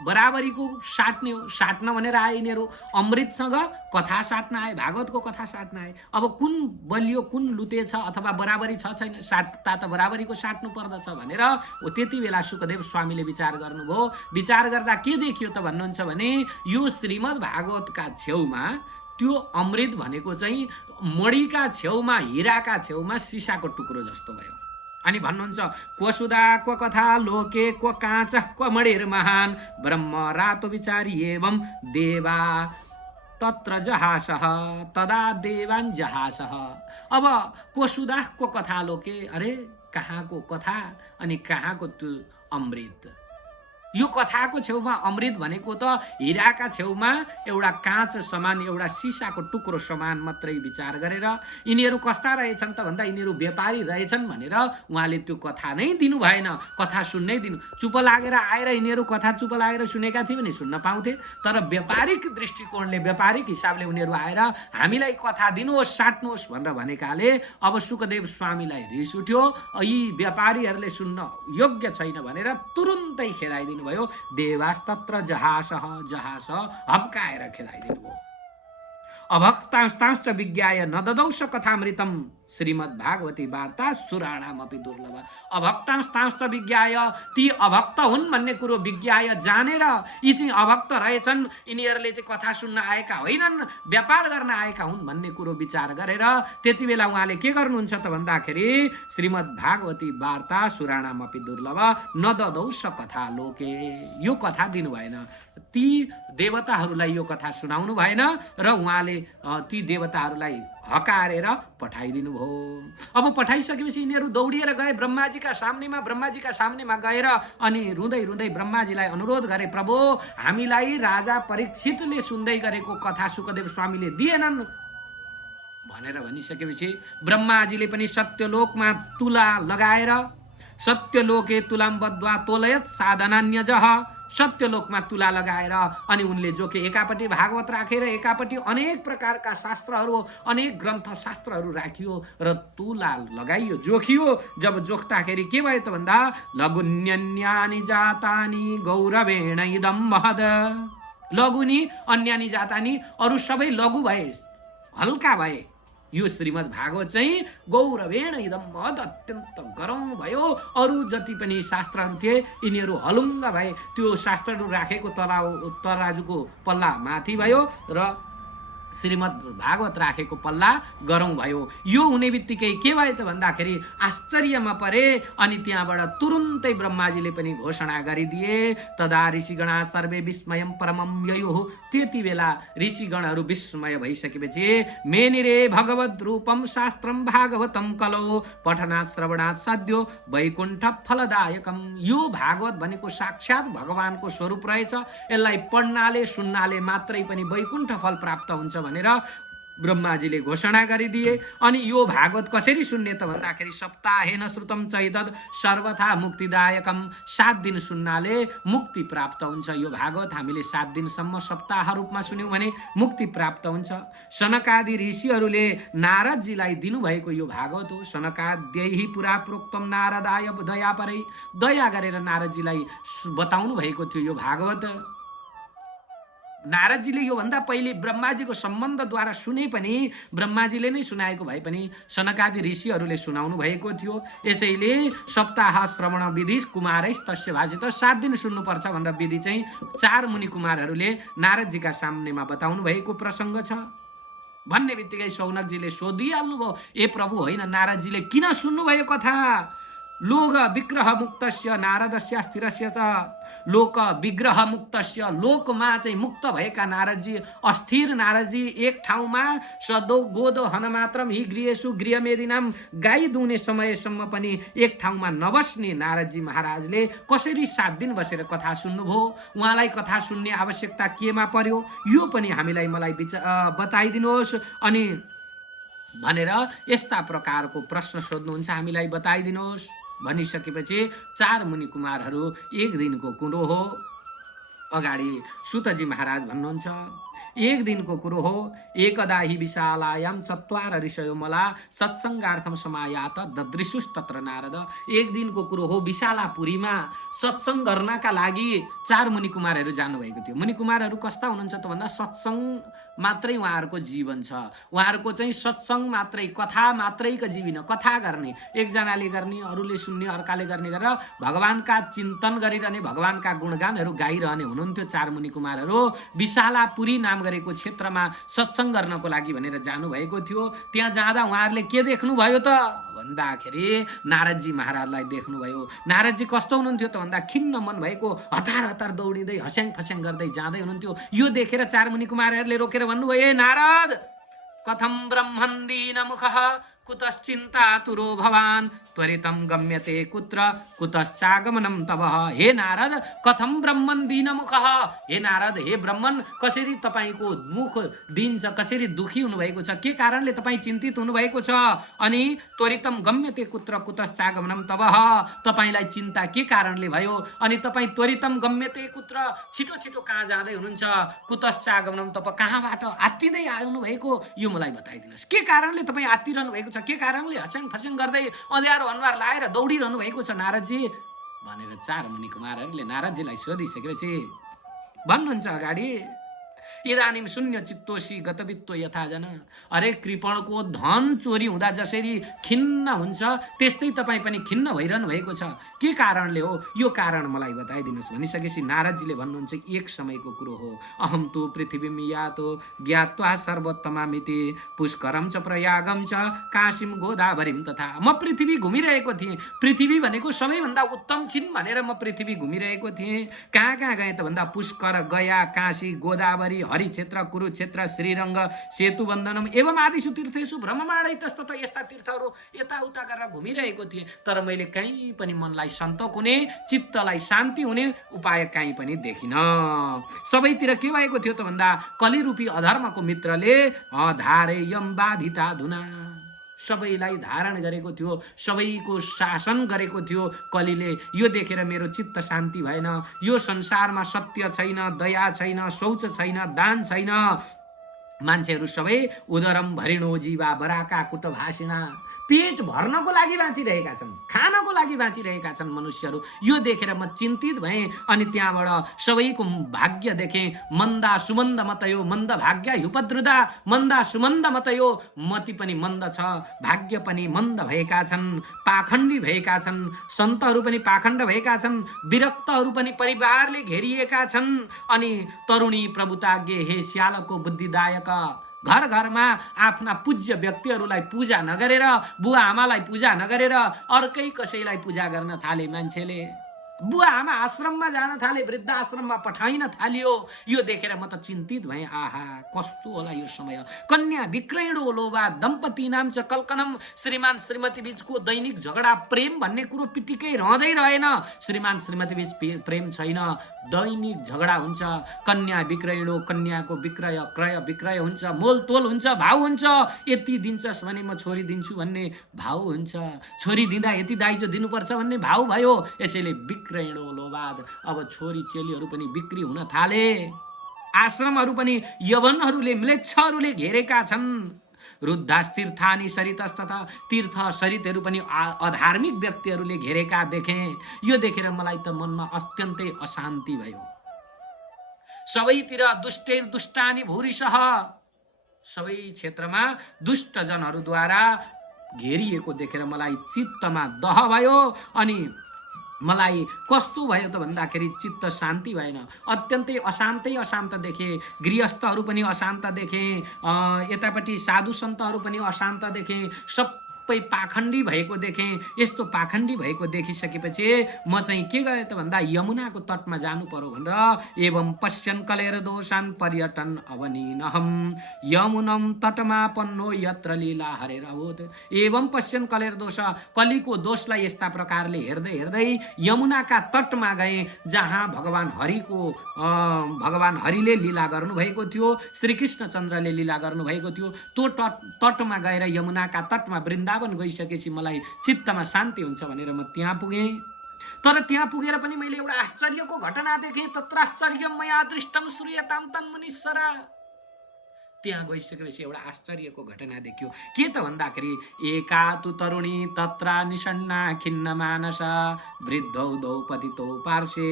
बराबरीको साट्ने हो, साट्न भनेर आए यिनीहरू। अमृतसँग कथा साट्न आए, भागवतको कथा साट्न आए। अब कुन बलियो कुन लुते छ अथवा बराबरी छ छैन, साट्दा त बराबरीको साट्नु पर्दछ भनेर त्यति बेला सुखदेव स्वामीले विचार गर्नुभयो। विचार गर्दा के देखियो त भन्नुहुन्छ भने यो श्रीमद् भागवतका छेउमा त्यो अमृत भनेको चाहिँ मणिका छेउमा, हिराका छेउमा सिसाको टुक्रो जस्तो भयो। अनि भन्नुहुन्छ क्व सुधा क्व कथा लोके क्व काँच क्व मणिर महान ब्रह्म रातो विचारी एवं देवा तत्र जहासः तदा देवान जहासः। अब क्व सुधा क्व कथा लोके, अरे कहाँको कथा अनि कहाँको त्यो अमृत। यो कथाको छेउमा अमृत भनेको त हिराका छेउमा एउटा काँच समान, एउटा सिसाको टुक्रो समान मात्रै विचार गरेर यिनीहरू कस्ता रहेछन् त भन्दा यिनीहरू व्यापारी रहेछन् भनेर उहाँले त्यो कथा नै दिनु भएन, कथा सुन्नै दिनु। चुप लागेर आएर यिनीहरू कथा चुप लागेर सुनेका थिए भने सुन्न पाउँथे, तर व्यापारिक दृष्टिकोणले, व्यापारिक हिसाबले उनीहरू आएर हामीलाई कथा दिनुहोस्, साट्नुहोस् भनेर भनेकाले अब सुखदेव स्वामीलाई रिस उठ्यो। यी व्यापारीहरूले सुन्न योग्य छैन भनेर तुरुन्तै खेलाइदिनु भयो। देवास्तत्र जहासः, जहास हप्काएर खेलाइदिनु भयो। अभक्तांस्तांश्च विज्ञाय न ददौष कथामृतम श्रीमद् भागवती वार्ता सुराणामपि दुर्लभ। अभक्तांस्तांश्च विज्ञाय, ती अभक्त हुन् भन्ने कुरो विज्ञाय जानेर यी चाहिँ अभक्त रहेछन्, यिनीहरूले चाहिँ कथा सुन्न आएका होइनन्, व्यापार गर्न आएका हुन् भन्ने कुरो विचार गरेर त्यति बेला उहाँले के गर्नुहुन्छ त भन्दाखेरि श्रीमद् भागवती वार्ता सुराणामपि दुर्लभ न ददौष कथा लोके, यो कथा दिनु भएन। ती देवताहरूलाई यो कथा सुनाउनु भएन र उहाँले ती देवताहरूलाई हकारेर पठाइदिनु भयो। अब पठाइसकेपछि यिनीहरू दौडिएर गए ब्रह्माजीका सामनेमा गएर अनि रुँदै रुँदै ब्रह्माजीलाई अनुरोध गरे, प्रभु हामीलाई राजा परीक्षितले सुन्दै गरेको कथा सुखदेव स्वामीले दिएनन् भनेर भनिसकेपछि ब्रह्माजीले पनि सत्यलोकमा तुला लगाएर, सत्यलोके तुलाम बद्ध्वा तोलयत साधनान्यजः, सत्यलोकमा तुला लगाएर अनि उनले जोखे, एकापट्टि भागवत राखेर एकापट्टि अनेक प्रकारका शास्त्रहरू, अनेक ग्रन्थ शास्त्रहरू राखियो र तुला लगाइयो, जोखियो। जब जोख्दाखेरि के भयो त भन्दा लघुन्यन्यानि जातानि गौरवेण इदं महद, लघुनी अन्यानि जातानि, अरू सबै लघु भए, हल्का भए, यो श्रीमद् भागवत चाहिँ गौरवेण इदं महद, अत्यन्त गरौँ भयो। अरू जति पनि शास्त्रहरू थिए यिनीहरू हलुङ्ग भए, त्यो शास्त्रहरू राखेको तराजुको पल्ला माथि भयो र श्रीमद् भागवत राखेको पल्ला गरौँ भयो। यो हुने बित्तिकै के भयो त भन्दाखेरि आश्चर्यमा परे अनि त्यहाँबाट तुरुन्तै ब्रह्माजीले पनि घोषणा गरिदिए, तदा ऋषिगणा सर्वे विस्मयं परमं ययुः, त्यति बेला ऋषिगणहरू विस्मय भइसकेपछि मेनिरे भगवद् रूपम शास्त्रम भागवतम कलो पठनात् श्रवणात् सद्यो वैकुण्ठ फलदायकम, यो भागवत भनेको साक्षात् भगवानको स्वरूप रहेछ, यसलाई पढ्नाले सुन्नाले मात्रै पनि वैकुण्ठ फल प्राप्त हुन्छ भनेर ब्रह्माजीले घोषणा गरिदिए। अनि यो भागवत कसरी सुन्ने त भन्दाखेरि सप्ताहेन श्रुतम चैतद सर्वथा मुक्तिदायकम, 7 दिन सुन्नाले मुक्ति प्राप्त हुन्छ। यो भागवत हामीले 7 दिनसम्म सप्ताह रूपमा सुन्यौँ भने मुक्ति प्राप्त हुन्छ। सनकादि ऋषिहरूले नारदजीलाई दिनुभएको यो भागवत हो। सनकाद्यैहि पुरा प्रोक्तम नारदाय दया परै, दया गरेर नारदजीलाई बताउनु भएको थियो यो भागवत। नारदजीले योभन्दा पहिले ब्रह्माजीको सम्बन्धद्वारा सुने पनि, ब्रह्माजीले नै सुनाएको भए पनि सनकादि ऋषिहरूले सुनाउनु भएको थियो। यसैले सप्ताह श्रवण विधि कुमारैस्तस्य भाषित, 7 दिन सुन्नुपर्छ भनेर विधि चाहिँ 4 मुनि कुमारहरूले नारदजीका सामनेमा बताउनु भएको प्रसङ्ग छ। भन्ने बित्तिकै सौनकजीले सोधिहाल्नुभयो, ए प्रभु होइन, नारदजीले किन सुन्नुभयो कथा? लोक विग्रह मुक्तस्य नारदस्य स्थिरस्य च, लोक विग्रह मुक्तस्य, लोकमा चाहिँ मुक्त भएका नारदजी, अस्थिर नारदजी एक ठाउँमा सदो गोदो हन मात्रम हि गृहेषु गृहमेदिनाम, गाई दुहुने समयसम्म पनि एक ठाउँमा नबस्ने नारदजी महाराजले कसरी 7 दिन बसेर कथा सुन्नुभयो? उहाँलाई कथा सुन्ने आवश्यकता केमा पर्यो? यो पनि हामीलाई मलाई बताइदिनुहोस् अनि भनेर यस्ता प्रकारको प्रश्न सोध्नुहुन्छ, हामीलाई बताइदिनुहोस् भनिसकेपछि 4 मुनि कुमारहरू 1 दिनको कुरो हो। अगाडि सुतजी महाराज भन्नुहुन्छ, 1 दिनको कुरो हो। एकदा हि विशालायाम 4 ऋषयो मला सत्सङ्गार्थम समायात ददृशुस्तत्र नारद, 1 दिनको कुरो हो, विशालापुरीमा सत्सङ्ग गर्नका लागि 4 मुनि कुमारहरू जानुभएको थियो। मुनि कुमारहरू कस्ता हुनुहुन्छ त भन्दा सत्सङ्ग मात्रै उहाँहरूको जीवन छ, उहाँहरूको चाहिँ सत्सङ्ग मात्रै, कथा मात्रैको जीवन, कथा गर्ने, एकजनाले गर्ने, अरूले सुन्ने, अर्काले गर्ने गरेर भगवानका चिन्तन गरिरहने, भगवानका गुणगानहरू गाइरहने हुनुहुन्थ्यो 4 मुनि कुमारहरू। विशालापुरी नाम गरेको क्षेत्रमा सत्सङ्ग गर्नको लागि भनेर जानुभएको थियो। त्यहाँ जाँदा उहाँहरूले के देख्नुभयो त भन्दाखेरि नारदजी महाराजलाई देख्नुभयो। नारदजी कस्तो हुनुहुन्थ्यो त भन्दा खिन्न मन भएको, हतार हतार दौडिँदै हस्याङ फस्याङ गर्दै जाँदै हुनुहुन्थ्यो। यो देखेर 4 मुनि कुमारहरूले रोकेर भन्नुभयो, ए नारद, कथम ब्रह्मन् दीन मुखः कुतश्चिन्तातुरो भवान् त्वरितं गम्यते कुत्र कुतश्चागमनं तव। हे नारद कथम ब्रह्मन् दीनमुखः, हे नारद हे ब्रह्मन कसरी तपाईको मुख दिन छ, कसरी दुखी हुनुभएको छ, के कारणले तपाईँ चिन्तित हुनुभएको छ। अनि त्वरितम गम्यते कुत्र कुतश्चागमनं तव, तपाईलाई चिन्ता के कारणले भयो, अनि तपाईँ त्वरितम गम्यते कुत्र छिटो छिटो कहाँ जाँदै हुनुहुन्छ, कुतश्चागमनं तव कहाँबाट आत्तिँदै आउनु भएको यो मलाई बताइदिनुहोस्। के कारणले तपाईँ आत्तिरहनु भएको छ, के कारणले हस्याङ फस्याङ गर्दै अँध्यारो अनुहार लाएर दौडिरहनु भएको छ नारदजी भनेर चार मुनि कुमारहरूले नारदजीलाई सोधिसकेपछि भन्नुहुन्छ अगाडि, इदानीं शून्य चित्तोसी गतवित्तो यथा जन। अरे कृपणको धन चोरी हुँदा जसरी खिन्न हुन्छ त्यस्तै तपाईँ पनि खिन्न भइरहनु भएको छ, के कारणले हो यो कारण मलाई बताइदिनुहोस् भनिसकेपछि नारदजीले भन्नुहुन्छ एक समयको कुरो हो। अहम तु पृथ्वीम यातो ज्ञात्वा सर्वोत्तमामिति पुष्करम च प्रयागम च काशीम गोदावरीम तथा। म पृथ्वी घुमिरहेको थिएँ, पृथ्वी भनेको सबैभन्दा उत्तम छिन् भनेर म पृथ्वी घुमिरहेको थिएँ। कहाँ कहाँ गएँ त भन्दा पुष्कर, गया, काशी, गोदावरी, हरिक्षेत्र, कुरुक्षेत्र, श्रीरङ्ग, सेतुबन्धनम एवं आदिषु तीर्थेषु भ्रममाणै तस्तत यस्ता तीर्थहरू यताउता गरेर घुमिरहेको थिएँ, तर मैले कहीँ पनि मनलाई सन्तोक हुने, चित्तलाई शान्ति हुने उपाय कहीँ पनि देखिनँ। सबैतिर के भएको थियो त भन्दा कलिरूपी अधर्मको मित्रले धारेयम बाधिता धुना, सबैलाई धारण गरेको थियो, सबैको शासन गरेको थियो कलिले। यो देखेर मेरो चित्त शान्ति भएन, यो संसारमा सत्य छैन, दया छैन, शौच छैन, दान छैन, मान्छेहरू सबै उदरम भरिणो जीवा बराका कुट भाषिणा, पेट भर्नको लागि बाँचिरहेका छन्, खानको लागि बाँचिरहेका छन् मनुष्यहरू। यो देखेर म चिन्तित भएँ। अनि त्यहाँबाट सबैको भाग्य देखेँ, मन्दा सुमन्द मतयो मन्द भाग्य उपद्रुदा, मन्दा सुमन्द मतयो मति पनि मन्द छ, भाग्य पनि मन्द भएका छन्, पाखण्डी भएका छन्, सन्तहरू पनि पाखण्ड भएका छन्, विरक्तहरू पनि परिवारले घेरिएका छन्। अनि तरुणी प्रभुताज्ञे हे श्यालको बुद्धिदायक, घर घरमा आफ्ना पूज्य व्यक्तिहरूलाई पूजा नगरेर, बुवा आमालाई पूजा नगरेर अर्कै कसैलाई पूजा गर्न थाले मान्छेले। बुवा आमा आश्रममा जान थाले, वृद्धाश्रममा पठाइन थालियो। यो देखेर म त चिन्तित भएँ। आहा कस्तो होला यो समय। कन्या विक्रयणो लोभा दम्पति नाम च कल्कनम, श्रीमान श्रीमती बीचको दैनिक झगडा, प्रेम भन्ने कुरो पिटिकै रहँदै रहेन। श्रीमान श्रीमती बीच प्रेम छैन, दैनिक झगडा हुन्छ। कन्या विक्रयणो, कन्याको विक्रय क्रय विक्रय हुन्छ, मोलतोल हुन्छ, भाउ हुन्छ। यति दिन्छस् भने म छोरी दिन्छु भन्ने भाउ हुन्छ, छोरी दिँदा यति दाइजो दिनुपर्छ भन्ने भाउ भयो। यसैले विक्रयणो लोभाद, अब छोरी चेलीहरू पनि बिक्री हुन थाले। आश्रमहरू पनि यवनहरूले म्लेच्छहरूले घेरेका छन्। रुद्धास्तीर्थानि सरितस्तथा, तीर्थ सरितहरू पनि अधार्मिक व्यक्तिहरूले घेरेका देखे। यो देखेर मलाई त मनमा अत्यन्तै अशान्ति भयो। सबैतिर दुष्टैर दुष्टानि भूरिशः, सबै क्षेत्रमा दुष्टजनहरूद्वारा घेरिएको देखेर मलाई चित्तमा दह भयो। अनि मलाई कस्तो भयो त भन्दाखेरि चित्त शान्ति भएन, अत्यन्तै अशान्त देखे। गृहस्थहरू पनि अशान्त देखे, यतापट्टि साधु सन्तहरू पनि अशान्त देखे, सबै पाखण्डी भएको देखे। यस्तो पाखण्डी भएको देखिसकेपछि म चाहिँ के गरेँ त भन्दा यमुनाको तटमा जानु पर्यो भनेर एवं पश्यन् कलेर दोषान् पर्यटन अवनीनहम यमुनम तटमा पन्नो यत्र लीला हरेर अभूत। एवं पश्यन् कलेर दोष, कलीको दोषलाई यस्ता प्रकारले हेर्दै हेर्दै यमुनाका तटमा गए जहाँ भगवान हरिले लीला गर्नुभएको थियो, श्रीकृष्णचन्द्रले लीला गर्नुभएको थियो। त्यो तटमा गएर यमुनाका तटमा वृन्दावन गइसकेपछि मलाई चित्तमा शान्ति हुन्छ भनेर म त्यहाँ पुगेँ। तर त्यहाँ पुगेर पनि मैले एउटा आश्चर्यको घटना देखेँ। तत्राश्चर्यम मया दृष्टम श्रूयताम तन्मुनीश्वरा। त्यहाँ गइसकेपछि एउटा आश्चर्यको घटना देखियो। के त भन्दाखेरि एका तु तरुणी तत्रा निषण्णा खिन्न मानस वृद्धौ दौ पतितौ पार्श्वे।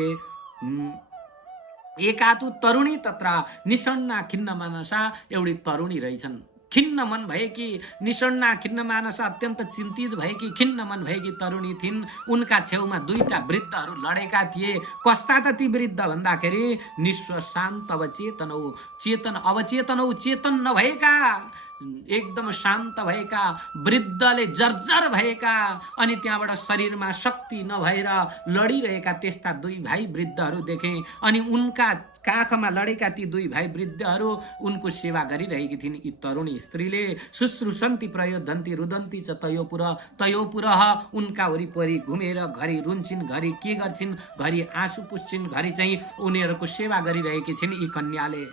एका तु तरुणी तत्रा निषण्णा खिन्न मानसा, एउटी तरुणी रहेछन्, खिन्न मन भएकी, निषण्णा खिन्न मानस अत्यन्त चिन्तित भएकी, खिन्न मन भएकी तरुणी थिइन्। उनका छेउमा दुईटा वृद्धहरू लडेका थिए। कस्ता त ती वृद्ध भन्दाखेरि निस्व शान्त अवचेतनौ, चेतन अवचेतनौ, चेतन नभएका, एकदम शान्त भएका, वृद्धले जर्जर भएका अनि त्यहाँबाट शरीरमा शक्ति नभएर लडिरहेका त्यस्ता दुई भाइ वृद्धहरू देखे। अनि उनका काखमा लडेका ती दुई भाइ वृद्धहरू उनको सेवा गरिरहेकी थिइन्। यी तरुणी स्त्रीले शुश्रूषन्ति प्रयोधन्ति रुदन्ति च तयोपुरः उनका वरिपरि घुमेर घरि रुन्छिन्, घरि के गर्छिन्, घरि आँसु पुस्छिन्, घरि चाहिँ उनीहरूको सेवा गरिरहेकी छिन् यी कन्याले।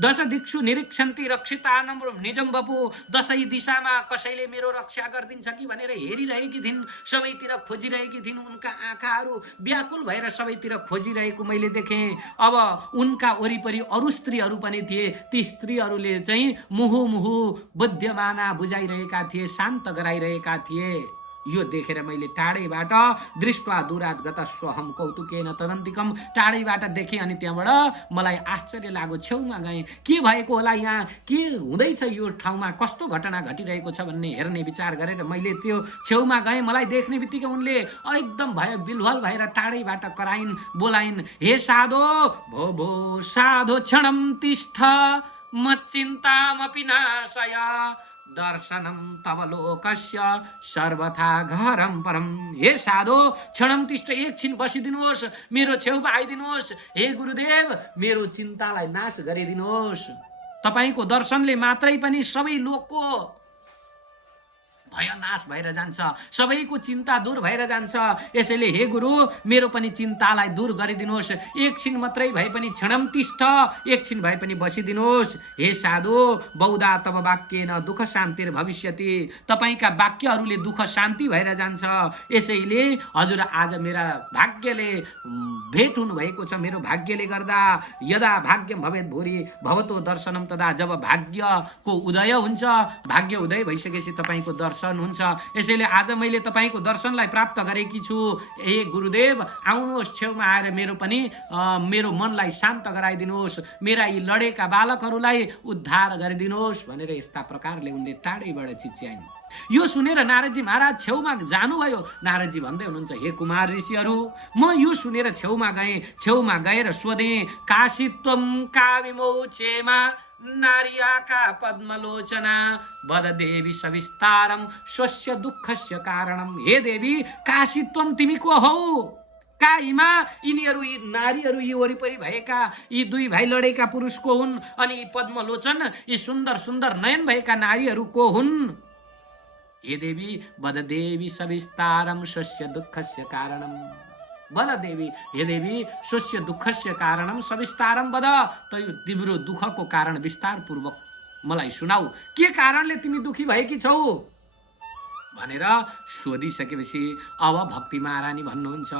दश दिक्षु निरीक्षन्ति रक्षितानम निजम बपु, दशै दिशामा कसैले मेरो रक्षा गरिदिन्छ कि भनेर हेरिरहेकी थिइन्, सबैतिर खोजिरहेकी थिइन्। उनका आँखाहरू व्याकुल भएर सबैतिर खोजिरहेको मैले देखेँ। अब उनका वरिपरि अरू स्त्रीहरू पनि थिए। ती स्त्रीहरूले चाहिँ मुहुमुहु बुद्ध्यमाना बुझाइरहेका थिए, शान्त गराइरहेका थिए। यो देखेर मैले टाढैबाट दृष्ट्वा दूरात् गत स्वहम कौतुकेन तदन्तिकम, टाढैबाट देखेँ अनि त्यहाँबाट मलाई आश्चर्य लाग्यो। छेउमा गएँ, के भएको होला, यहाँ के हुँदैछ, यो ठाउँमा कस्तो घटना घटिरहेको छ भन्ने हेर्ने विचार गरेर मैले त्यो छेउमा गएँ। मलाई देख्ने बित्तिकै उनले एकदम बिलवल भएर टाढैबाट कराइन्, बोलाइन्, हे साधो भो भो साधो क्षणम तिष्ठ मच्चिन्तामपि नाशय दर्शनम तव लोकस्य सर्वथा घरम परम। हे साधो क्षणम तिष्ठ, एकछिन बसिदिनुहोस्, मेरो छेउमा आइदिनुहोस्। हे गुरुदेव मेरो चिन्तालाई नाश गरिदिनुहोस्। तपाईको दर्शनले मात्रै पनि सबै लोकको भय नाश भएर जान्छ, सबैको चिन्ता दूर भएर जान्छ। यसैले हे गुरु मेरो पनि चिन्तालाई दूर गरिदिनुहोस्। एकछिन मात्रै भए पनि क्षणम तिष्ठ, एकछिन भए पनि बसिदिनुहोस्। हे साधु बहुधा तव वाक्येन दुःख शान्तिर भविष्यति, तपाईका वाक्यहरूले दुःख शान्ति भएर जान्छ। यसैले हजुर आज मेरा भाग्यले भेट हुनु भएको छ। मेरो भाग्यले गर्दा यदा भाग्यम भवेत् भूरि भवतो दर्शनम, तदा जब भाग्यको उदय हुन्छ, भाग्य उदय भइसकेपछि तपाईको दर्शन हुन्छ। यसैले आज मैले तपाईको दर्शनलाई प्राप्त गरेकी छु। हे गुरुदेव आउनुहोस्, छेउमा आएर मेरो पनि मेरो मनलाई शान्त गराइदिनुहोस्, मेरा यी लडेका बालकहरूलाई उद्धार गरिदिनुहोस् भनेर यस्ता प्रकारले उनले टाढैबाट चिच्याइन्। यो सुनेर नारदजी महाराज छेउमा जानुभयो। नारदजी भन्दै हुनुहुन्छ, हे कुमार ऋषिहरू, म यो सुनेर छेउमा गएँ। छेउमा गएर सोधेँ, काशीत्वम काविमोचेमा नारियाका पद्मलोचना वद देवी सविस्तारम स्वस्य दुःखस्य कारणम। हे देवी काशीत्वम तिमी को हौ? काहीमा यिनीहरू यी नारीहरू यी वरिपरि भएका यी दुई भाइ लडेका पुरुष को हुन्? अनि यी पद्मलोचन यी सुन्दर सुन्दर नयन भएका नारीहरू को हुन्? हे देवी वद देवी सविस्तारम स्वस्य दुःखस्य कारणम। वद देवी, हे देवी स्वस्य दुःखस्य कारणम सविस्तारम वद, तिम्रो दुःखको कारण विस्तार पूर्वक मलाई सुनाऊ। के कारणले तिमी दुखी भएकी छौ भनेर सोधिसकेपछि अब भक्ति महारानी भन्नुहुन्छ,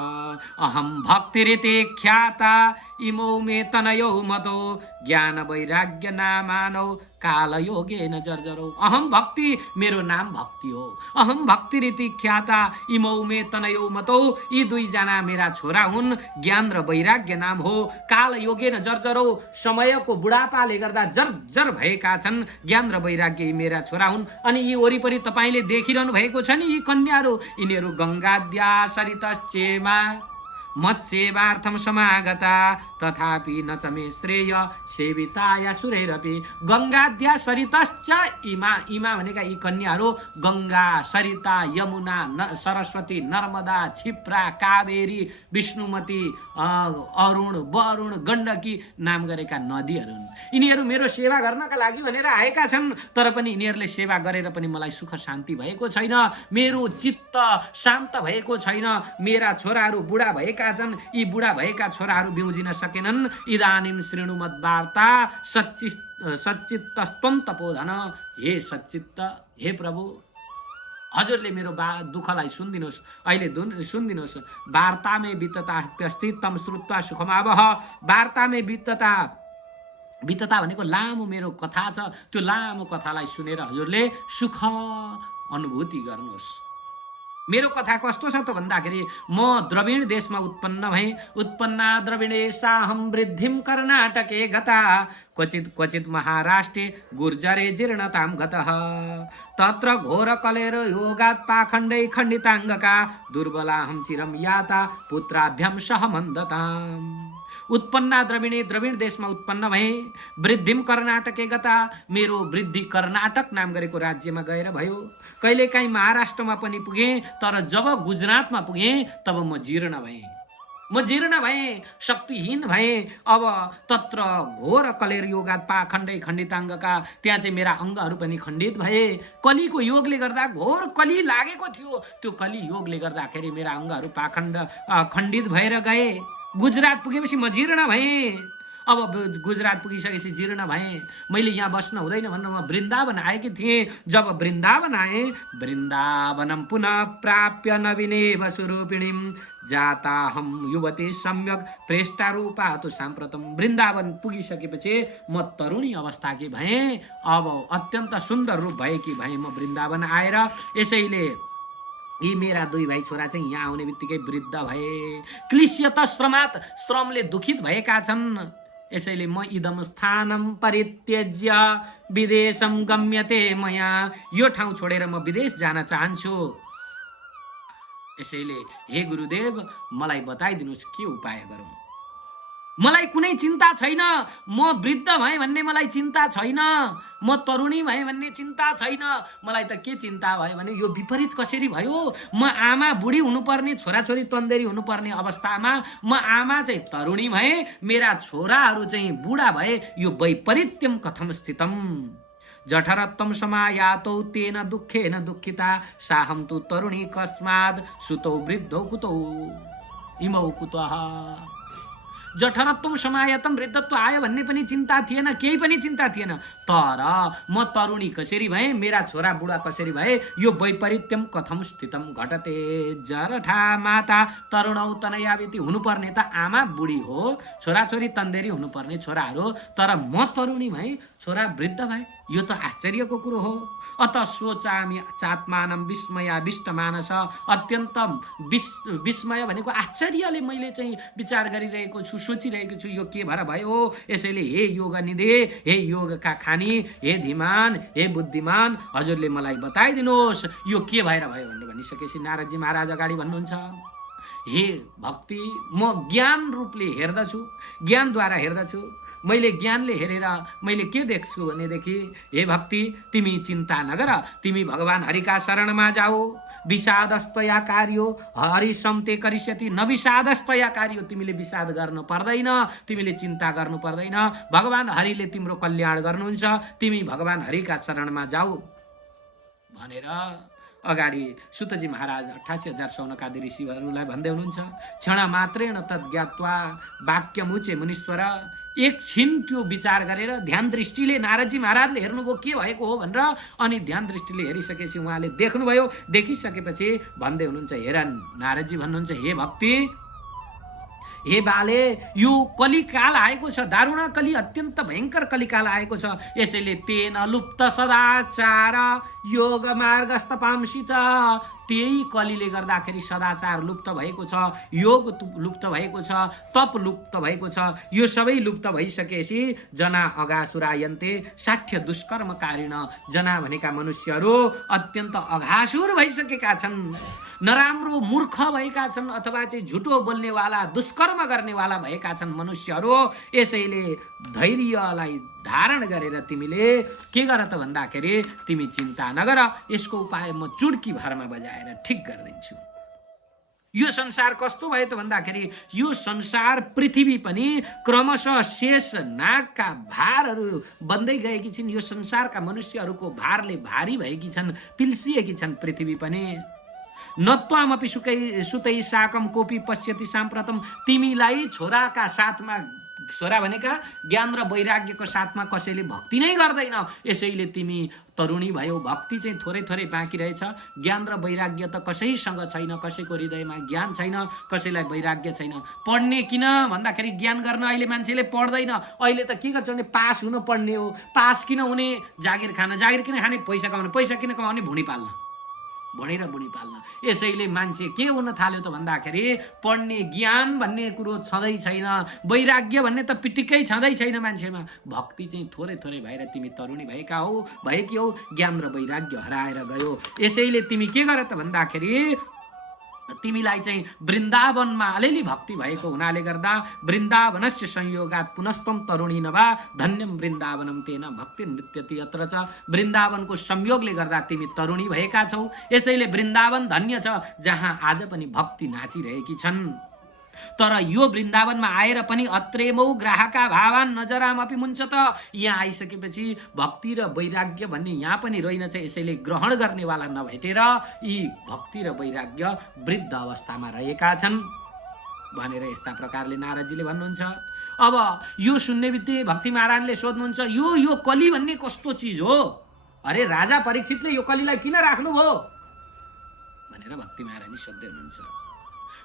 अहम भक्तिरिति ख्याता इमौ मे तनयौ मतो ज्ञान वैराग्य नामानौ काल योगेन जर्जरौ। अहम भक्ति, मेरो नाम भक्ति हो। अहम भक्ति रीति ख्याता इमौ मे तनयौ मतौ, यी दुईजना मेरा छोरा हुन्। ज्ञान र वैराग्य नाम हो। काल योगेन जर्जरौ, समयको बुढापाले गर्दा जर्जर भएका छन्। ज्ञान र वैराग्य मेरा छोरा हुन्। अनि यी वरिपरि तपाईले देखिरहनु भएको छ नि, यी कन्याहरू, यिनीहरू गङ्गाद्या सरितश्चेमा मत्सेवार्थम समागता तथापि न च मे श्रेय सेविताया सुरैरपि। गङ्गाद्या सरितश्च इमा, इमा भनेका यी कन्याहरू गङ्गा, सरिता, यमुना, सरस्वती, नर्मदा, क्षिप्रा, कावेरी, विष्णुमती, अरुण, वरुण, गण्डकी नाम गरेका नदीहरू हुन्। यिनीहरू मेरो सेवा गर्नका लागि भनेर आएका छन्। तर पनि यिनीहरूले सेवा गरेर पनि मलाई सुख शान्ति भएको छैन। मेरो चित्त शान्त भएको छैन। मेरा छोराहरू बुढा भएका छन्। यी बुढा भएका छोराहरू बिउजिन सकेनन्। इदानीम श्रेणु मद्वार्ता सच्चित्त तपोधन। हे सच्चित्त, हे प्रभु हजुरले मेरो दुःखलाई सुनिदिनुहोस्। अहिले सुनिदिनुहोस्। वार्तामै वित्तता प्यस्तित्वम श्रुत्वा सुखमावह। वार्तामै वित्तता भनेको लामो मेरो कथा छ। त्यो लामो कथालाई सुनेर हजुरले सुख अनुभूति गर्नुहोस्। मेरो कथा कस्तो छ त भन्दाखेरि म द्रविण देशमा उत्पन्न भएँ। उत्पन्ना द्रविणे साहम वृद्धिम कर्नाटके गता क्वचित क्वचित महाराष्ट्रे गुर्जरे जीर्णतां गतः तत्र घोर कलेर योगात् पाखण्डै खण्डिताङ्गका दुर्बलाहं चिरं याता पुत्राभ्यां सह मन्दताम्। उत्पन्ना द्रविणे द्रविण देशमा उत्पन्न भए। वृद्धिम कर्नाटके गता मेरो वृद्धि कर्नाटक नाम गरेको राज्यमा गएर भयो। कहिलेकाहीँ महाराष्ट्रमा पनि पुगेँ, तर जब गुजरातमा पुगेँ तब म जीर्ण भएँ, शक्तिहीन भएँ। अब तत्र घोर कलेर योगात् पाखण्डै खण्डिताङ्गका, त्यहाँ चाहिँ मेरा अङ्गहरू पनि खण्डित भए। कलीको योगले गर्दा घोर कली लागेको थियो, त्यो कली योगले गर्दाखेरि मेरा अङ्गहरू खण्डित भएर गए। गुजरात पुगेपछि म जीर्ण भएँ। अब गुजरात पुगिसकेपछि जीर्ण भएँ। मैले यहाँ बस्न हुँदैन भनेर म वृन्दावन आएकी थिएँ। जब वृन्दावन आएँ, वृन्दावनम पुनः प्राप्य नवीनेव स्वरूपिणीम जाताहम युवती सम्यक प्रेष्टारूपा तु साम्प्रतम। वृन्दावन पुगिसकेपछि म तरुणी अवस्थाकी भएँ। अब अत्यन्त सुन्दर रूप भएकी भएँ म वृन्दावन आएर। यसैले यी मेरा दुई भाइ छोरा चाहिँ यहाँ आउने बित्तिकै वृद्ध भए। क्लिश्यत श्रमात्, श्रमले दुखित भएका छन्। यसैले म इदम स्थानम परित्यज्य विदेशम गम्यते मया, यो ठाउँ छोडेर म विदेश जान चाहन्छु। यसैले हे गुरुदेव, मलाई बताइदिनुहोस् के उपाय गरौँ। मलाई कुनै चिन्ता छैन, म वृद्ध भएँ भन्ने मलाई चिन्ता छैन, म तरुणी भएँ भन्ने चिन्ता छैन। मलाई त के चिन्ता भयो भने यो विपरीत कसरी भयो। म आमा बुढी हुनुपर्ने, छोराछोरी तन्देरी हुनुपर्ने अवस्थामा म आमा चाहिँ तरुणी भएँ, मेरा छोराहरू चाहिँ बुढा भए। यो वैपरीत्यम कथम स्थितम। जठरत्वं समायातौ तेन दुःखेन दुःखिता साहं तु तरुणी कस्मात् सुतौ वृद्धौ कुतौ इमौ कुतः। जठरत्वं समायतम, वृद्धत्व आयो भन्ने पनि चिन्ता थिएन, केही पनि चिन्ता थिएन। तर म तरुणी कसरी भएँ, मेरा छोरा बुढा कसरी भए, यो वैपरीत्यम कथम स्थितम घटते। जरठा माता तरुणौ तनयाविति, हुनुपर्ने त आमा बुढी हो, छोराछोरी तन्देरी हुनुपर्ने छोराहरू, तर म तरुणी भएँ, छोरा वृद्ध भए। यो त आश्चर्यको कुरो हो। अत सोचामि चात्मानं विस्मयाविष्ट मानस। अत्यन्त विस्मय भनेको आश्चर्यले मैले चाहिँ विचार गरिरहेको छु, सोचिरहेको छु, यो के भएर भयो। यसैले हे योग निधे, हे योगका खानी, हे धीमान, हे बुद्धिमान, हजुरले मलाई बताइदिनुहोस् यो के भएर भयो भनेर भनिसकेपछि नारदजी महाराज अगाडि भन्नुहुन्छ, हे भक्ति, म ज्ञान रूपले हेर्दछु, ज्ञानद्वारा हेर्दछु। मैले ज्ञानले हेरेर मैले के देख्छु भनेदेखि, हे भक्ति, तिमी चिन्ता नगर, तिमी भगवान हरिका शरणमा जाऊ। विषादस्तया कार्यो हरिसम्ते करिष्यति, न विषादस्तया कार्यो, तिमीले विषाद गर्नु पर्दैन, तिमीले चिन्ता गर्नु पर्दैन, भगवान हरिले तिम्रो कल्याण गर्नुहुन्छ, तिमी भगवान हरिका शरणमा जाऊ भनेर अगाडि सुतजी महाराज 88,000 सौनकादि ऋषिहरूलाई भन्दै हुनुहुन्छ। क्षण मात्रेण तद् ज्ञात्वा वाक्यमुचे मुनीश्वर। एकछिन त्यो विचार गरेर ध्यान दृष्टिले नारदजी महाराजले हेर्नुभयो के भएको हो भनेर। अनि ध्यान दृष्टिले हेरिसकेपछि उहाँले देख्नुभयो। देखिसकेपछि भन्दै हुनुहुन्छ, हेर नारदजी भन्नुहुन्छ, हे भक्ति, हे बाले, यो कलिकाल आएको छ, दारुण कली, अत्यन्त भयङ्कर कलिकाल आएको छ। यसैले तेन लुप्त सदाचार योग मार्गस्तपांसित, त्यही कलीले गर्दाखेरि सदाचार लुप्त भएको छ, योग लुप्त भएको छ, तप लुप्त भएको छ। यो सबै लुप्त भइसकेपछि जना अघासुरायन्ते, 60 दुष्कर्मकारिण, जना भनेका मनुष्यहरू अत्यन्त अघासुर भइसकेका छन्, नराम्रो मूर्ख भएका छन्, अथवा चाहिँ झुटो बोल्नेवाला, दुष्कर्म गर्नेवाला भएका छन् मनुष्यहरू। यसैले धैर्यलाई धारण गरेर तिमीले के गर त भन्दाखेरि, तिमी चिन्ता नगर, यसको उपाय म चुड्की भरमा बजाएर ठिक गरिदिन्छु। यो संसार कस्तो भयो त भन्दाखेरि, यो संसार पृथ्वी पनि क्रमशः शेष नागका भारहरू बन्दै गएकी छिन्। यो संसारका मनुष्यहरूको भारले भारी भएकी छन्, पिल्सिएकी छन् पृथ्वी पनि। नत्वामपि सुतै साकम कोपी पश्यति साम्प्रतम, तिमीलाई छोराका साथमा, छोरा भनेका ज्ञान र वैराग्यको साथमा कसैले भक्ति नै गर्दैन। यसैले तिमी तरुणी भयो, भक्ति चाहिँ थोरै थोरै बाँकी रहेछ, ज्ञान र वैराग्य त कसैसँग छैन, कसैको हृदयमा ज्ञान छैन, कसैलाई वैराग्य छैन। पढ्ने किन भन्दाखेरि, ज्ञान गर्न अहिले मान्छेले पढ्दैन। अहिले त के गर्छ भने पास हुन पढ्ने हो, पास किन हुने, जागिर खान, जागिर किन खाने, पैसा कमाउने, पैसा किन कमाउने, भुँडी पाल्न। भनेर बुढी पाल्न। यसैले मान्छे के हुन थाल्यो त भन्दाखेरि पढ्ने ज्ञान भन्ने कुरो छँदै छैन, वैराग्य भन्ने त पिटिकै छँदै छैन मान्छेमा। भक्ति चाहिँ थोरै थोरै भएर तिमी तरुणी भएकी हौ, ज्ञान र वैराग्य हराएर गयो। यसैले तिमी के गर त भन्दाखेरि तिमीलाई चाहिँ वृन्दावनमा अलिअलि भक्ति भएको हुनाले गर्दा वृन्दावनस्य संयोगात् पुनस्तम तरुणी नभा धन्यम वृन्दावनम तेन भक्ति नृत्यति यत्र च। वृन्दावनको संयोगले गर्दा तिमी तरुणी भएका छौ। यसैले वृन्दावन धन्य छ जहाँ आज पनि भक्ति नाचिरहेकी छन्। तर यो वृन्दावनमा आएर पनि अत्रेमौ ग्राहका भावान नजराम अपि मुन्छ त। यहाँ आइसकेपछि भक्ति र वैराग्य भन्ने यहाँ पनि रहेनछ। यसैले ग्रहण गर्नेवाला नभेटेर यी भक्ति र वैराग्य वृद्ध अवस्थामा रहेका छन् भनेर यस्ता प्रकारले नारदजीले भन्नुहुन्छ। अब यो सुन्ने बित्तिकै भक्ति महाराजले सोध्नुहुन्छ, यो कली भन्ने कस्तो चिज हो? अरे राजा परीक्षितले यो कलीलाई किन राख्नुभयो भनेर भक्ति महाराजले सोध्दै हुनुहुन्छ।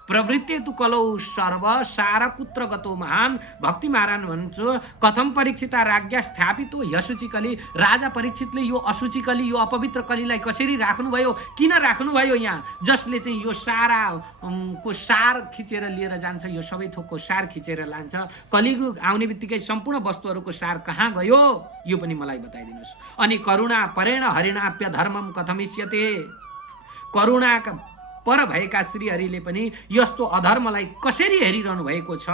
प्रवृत्ति तु कलौ सर्व सार कुत्र गतो महान। भक्ति महाराज भन्नुहुन्छ कथम परीक्षिता राज्ञा स्थापित यसुचि कली। राजा परीक्षितले यो असुचि कली, यो अपवित्र कलीलाई कसरी राख्नुभयो, किन राख्नुभयो यहाँ, जसले चाहिँ यो सारा को सार खिचेर लिएर जान्छ, यो सबै थोकको सार खिचेर लान्छ। कलियुग आउने बित्तिकै सम्पूर्ण वस्तुहरूको सार कहाँ गयो यो पनि मलाई बताइदिनुहोस्। अनि करुणा परेण हरिणाप्य धर्मम कथमिष्यते। करुणाका पर भएका श्रीहरिले पनि यस्तो अधर्मलाई कसरी हेरिरहनु भएको छ,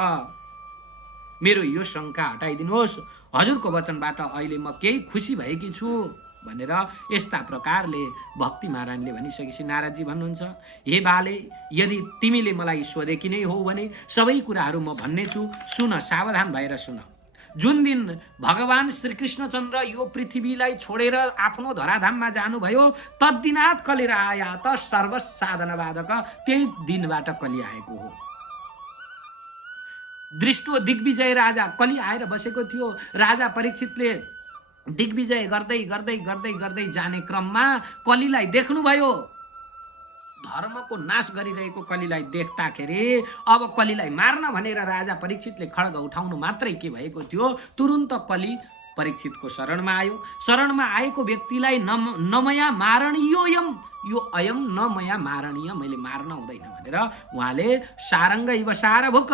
मेरो यो शङ्का हटाइदिनुहोस्। हजुरको वचनबाट अहिले म केही खुसी भएकी छु भनेर यस्ता प्रकारले भक्ति महाराजले भनिसकेपछि नारदजी भन्नुहुन्छ, हे बाले, यदि तिमीले मलाई सोधेकी नै हो भने सबै कुराहरू म भन्ने छु, सुन, सावधान भएर सुन। जुन दिन भगवान श्रीकृष्णचन्द्र यो पृथ्वीलाई छोडेर आफ्नो धराधाममा जानुभयो तद्दिनाथ कलिर आया त सर्वसाधनवादक। त्यही दिनबाट कली आएको हो। दृष्टो दिग्विजय राजा कली आएर बसेको थियो। राजा परीक्षितले दिग्विजय गर्दै गर्दै गर्दै गर्दै जाने क्रममा कलीलाई देख्नुभयो। धर्मको नाश गरिरहेको कलीलाई देख्दाखेरि अब कलीलाई मार्न भनेर राजा परीक्षितले खड्ग उठाउनु मात्रै के भएको थियो, तुरुन्त कली परीक्षितको शरणमा आयो। शरणमा आएको व्यक्तिलाई नमया मारणीयोयम, यो अयम नमया मारणीय, मैले मार्न हुँदैन भनेर उहाँले सारङ्ग इव सारभुक।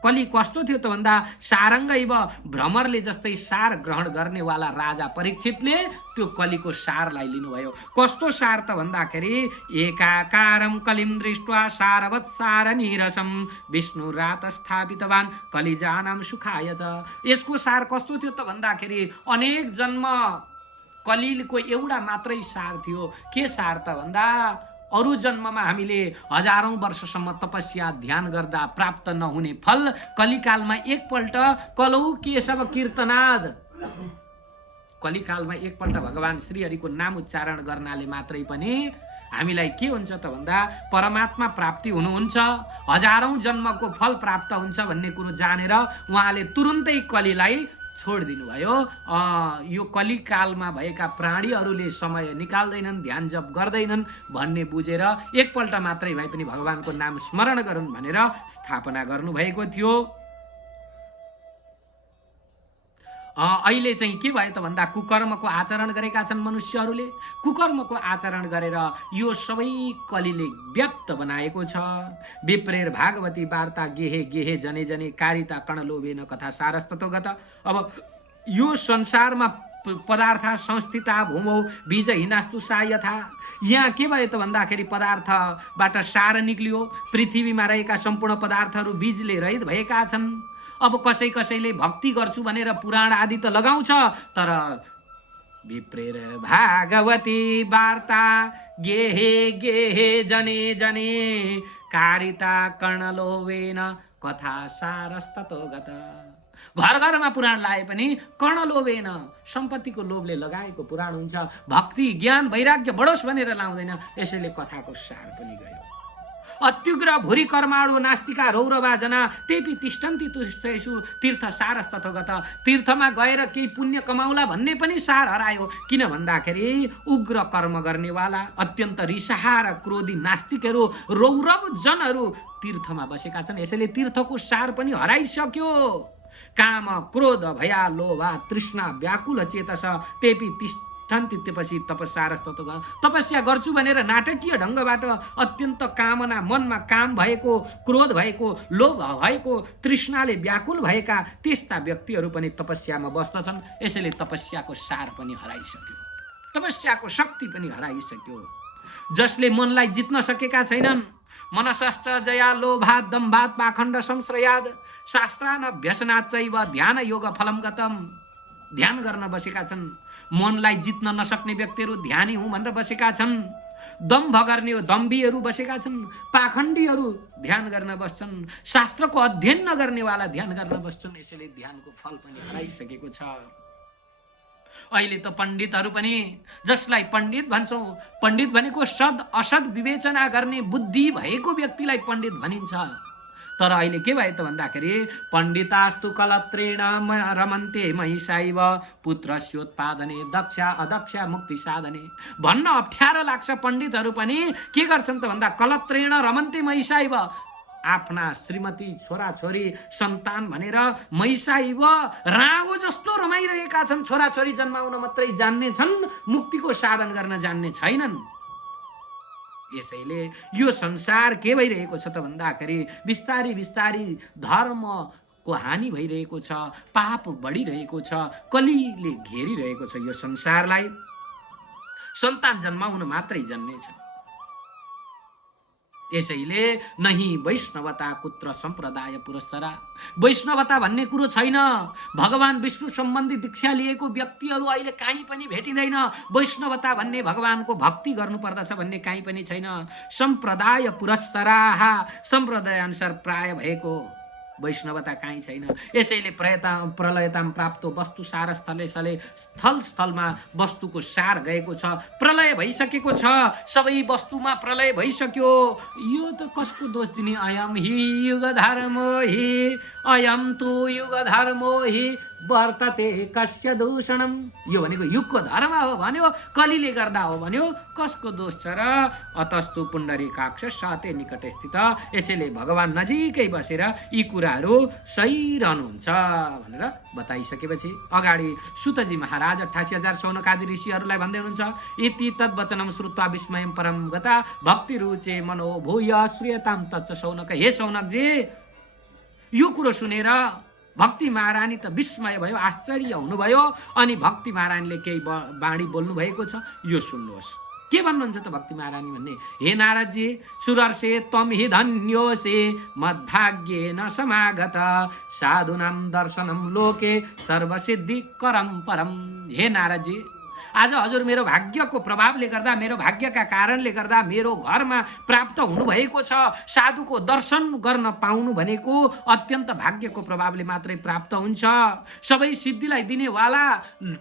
कली कस्तो थियो त भन्दा सारङ्ग इव, भ्रमरले जस्तै सार ग्रहण गर्नेवाला राजा परीक्षितले त्यो कलीको सारलाई लिनुभयो। कस्तो सार त भन्दाखेरि एकाकारम कलिम दृष्ट्वा सारवत् सार निरसम विष्णु रात स्थापितवान कलिजानाम सुखाय च। यसको सार कस्तो थियो त भन्दाखेरि अनेक जन्म कलीको एउटा मात्रै सार थियो। के सार त भन्दा अरु जन्ममा हामीले हजारौं वर्षसम्म तपस्या ध्यान गर्दा प्राप्त नहुने फल कलिकालमा एकपल्ट कलौ केशव कीर्तनाद, कलिकालमा एकपल्ट भगवान श्रीहरिको नाम उच्चारण गर्नाले मात्रै पनि हामीलाई के हुन्छ त भन्दा परमात्मा प्राप्ति हुनुहुन्छ, हजारौं जन्मको फल प्राप्त हुन्छ भन्ने कुरो जानेर उहाँले तुरुन्तै कलीलाई छोडिदिनु भयो। यो कलिकालमा भएका प्राणीहरूले समय निकाल्दैनन्, ध्यान जप गर्दैनन् भन्ने बुझेर एकपल्ट मात्रै भए पनि भगवानको नाम स्मरण गरून् भनेर स्थापना गर्नुभएको थियो। अहिले चाहिँ के भयो त भन्दा कुकर्मको आचरण गरेका छन् मनुष्यहरूले। कुकर्मको आचरण गरेर यो सबै कलीले व्याप्त बनाएको छ। विप्रेर भागवती वार्ता गेहे गेहे जने जने कारिता कर्णलोभेन कथा सारस्ततो गत। अब यो संसारमा पदार्थ संस्थिता भूमौ बीजहीनास्तु सा यथा। यहाँ के भयो त भन्दाखेरि पदार्थबाट सार निक्लियो, पृथ्वीमा रहेका सम्पूर्ण पदार्थहरू बीजले रहित भएका छन्। अब कसैले भक्ति गर्छु भनेर पुराण आदि त लगाउँछ, तर विप्रेर भागवती वार्ता गेहे गेहे जने जने कारिता कर्णलोभेन कथा सारस्ततो गत। घर घरमा पुराण लाए पनि कर्णलोभेन, सम्पत्तिको लोभले लगाएको पुराण हुन्छ। भक्ति ज्ञान वैराग्य बढोस् भनेर लाउँदैन, यसैले कथाको सार पनि गयो। अत्युग्र भूरि कर्माणु नास्तिका रौरवा जना तेपि तिष्ठन्ति तुष्टेषु तीर्थ सारस्ततो गत। तीर्थमा गएर केही पुण्य कमाउला भन्ने पनि सार हरायो। किन भन्दाखेरि उग्र कर्म गर्नेवाला अत्यन्त रिसाहा र क्रोधी नास्तिकहरू रौरव जनहरू तीर्थमा बसेका छन्। यसैले तीर्थको सार पनि हराइसक्यो। काम क्रोध भया लोभा तृष्णा व्याकुल चेतस तेपि तिष्ठन् त्यसपछि तपस्या गर्छु भनेर नाटकीय ढङ्गबाट अत्यन्त कामना, मनमा काम भएको, क्रोध भएको, लोभ भएको, तृष्णाले व्याकुल भएका त्यस्ता व्यक्तिहरू पनि तपस्यामा बस्दछन्। यसैले तपस्याको सार पनि हराइसक्यो, तपस्याको शक्ति पनि हराइसक्यो। जसले मनलाई जित्न सकेका छैनन्, मनसश्च जया लोभात् दम्भात् पाखण्ड संश्रयात् शास्त्रान व्यसनाच्चैव ध्यान योग फलम गतम। ध्यान गर्न बसेका छन्, मनलाई जित्न नसक्ने व्यक्तिहरू ध्यानी हुँ भनेर बसेका छन्। दम्भ गर्ने दम्बीहरू बसेका छन्, पाखण्डीहरू ध्यान गर्न बस्छन्, शास्त्रको अध्ययन नगर्नेवाला ध्यान गर्न बस्छन्। यसैले ध्यानको फल पनि हराइसकेको छ। अहिले त पण्डितहरू पनि, जसलाई पण्डित भन्छौँ, पण्डित भनेको सद असद विवेचना गर्ने बुद्धि भएको व्यक्तिलाई पण्डित भनिन्छ। तर अहिले के भयो त भन्दाखेरि पण्डितास्तु कलत्रेण रमन्ते महिषैव पुत्रस्योत्पादने दक्षा अदक्षा मुक्ति साधने। भन्न अप्ठ्यारो लाग्छ, पण्डितहरू पनि के गर्छन् त भन्दा कलत्रेण रमन्ते महिषैव, आफ्ना श्रीमती छोराछोरी सन्तान भनेर महिषैव रागो जस्तो रमाइरहेका छन्। छोराछोरी जन्माउन मात्रै जान्ने छन्, मुक्तिको साधन गर्न जान्ने छैनन्। यसैले यो संसार के भइरहेको छ त भन्दाखेरि बिस्तारी बिस्तारी धर्मको हानि भइरहेको छ, पाप बढिरहेको छ, कलीले घेरिरहेको छ यो संसारलाई। सन्तान जन्माउन मात्रै जन्मेछन्। यसैले नहि वैष्णवता कुत्र सम्प्रदाय पुरस्सरा। वैष्णवता भन्ने कुरो छैन। भगवान विष्णु सम्बन्धी दीक्षा लिएको व्यक्तिहरू अहिले कहीँ पनि भेटिँदैन। वैष्णवता भन्ने भगवानको भक्ति गर्नुपर्दछ भन्ने कहीँ पनि छैन। सम्प्रदाय पुरस्सराः, सम्प्रदाय अनुसार प्राय भएको वैष्णवता कहीँ छैन। यसैले प्रलयताम प्राप्तो वस्तु सार स्थले स्थले, स्थल स्थलमा वस्तुको सार गएको छ। प्रलय भइसकेको छ, सबै वस्तुमा प्रलय भइसक्यो। यो त कसको दोष दिने? अयम हि युग धर्मो हि, अयम तु युग धर्मो हि वर्तते कस्य दूषणम। यो भनेको युगको धर्म हो भन्यो, कलीले गर्दा हो भन्यो, कसको दोष छ र? अतस्तु पुण्डरीकाक्ष साते निकट स्थित। यसैले भगवान नजिकै बसेर यी कुराहरू सही रहनुहुन्छ भनेर बताइसकेपछि अगाडि सुतजी महाराज 88,000 शौनकादि ऋषिहरूलाई भन्दै हुनुहुन्छ, इति तद्वचनम श्रुत्वा विस्मयं परम गता भक्ति रुचे मनो भूय श्रूयताम तच्च शौनक। हे शौनकजी, यो कुरो सुनेर भक्ति महारानी त विस्मय भयो, आश्चर्य हुनुभयो। अनि भक्ति महारानीले केही बाणी बोल्नु भएको छ, यो सुन्नुहोस्। के भन्नुहुन्छ त भक्ति महारानी भन्ने? हे नारदजी, सुरर्षे त्वं हि धन्योऽसि मद्भाग्येन समागत साधूनां दर्शनं लोके सर्वसिद्धिकरं परम। हे नारदजी, आज हजुर मेरो भाग्यको प्रभावले गर्दा, मेरो भाग्यका कारणले गर्दा मेरो घरमा प्राप्त हुनुभएको छ। साधुको दर्शन गर्न पाउनु भनेको अत्यन्त भाग्यको प्रभावले मात्रै प्राप्त हुन्छ। सबै सिद्धिलाई दिनेवाला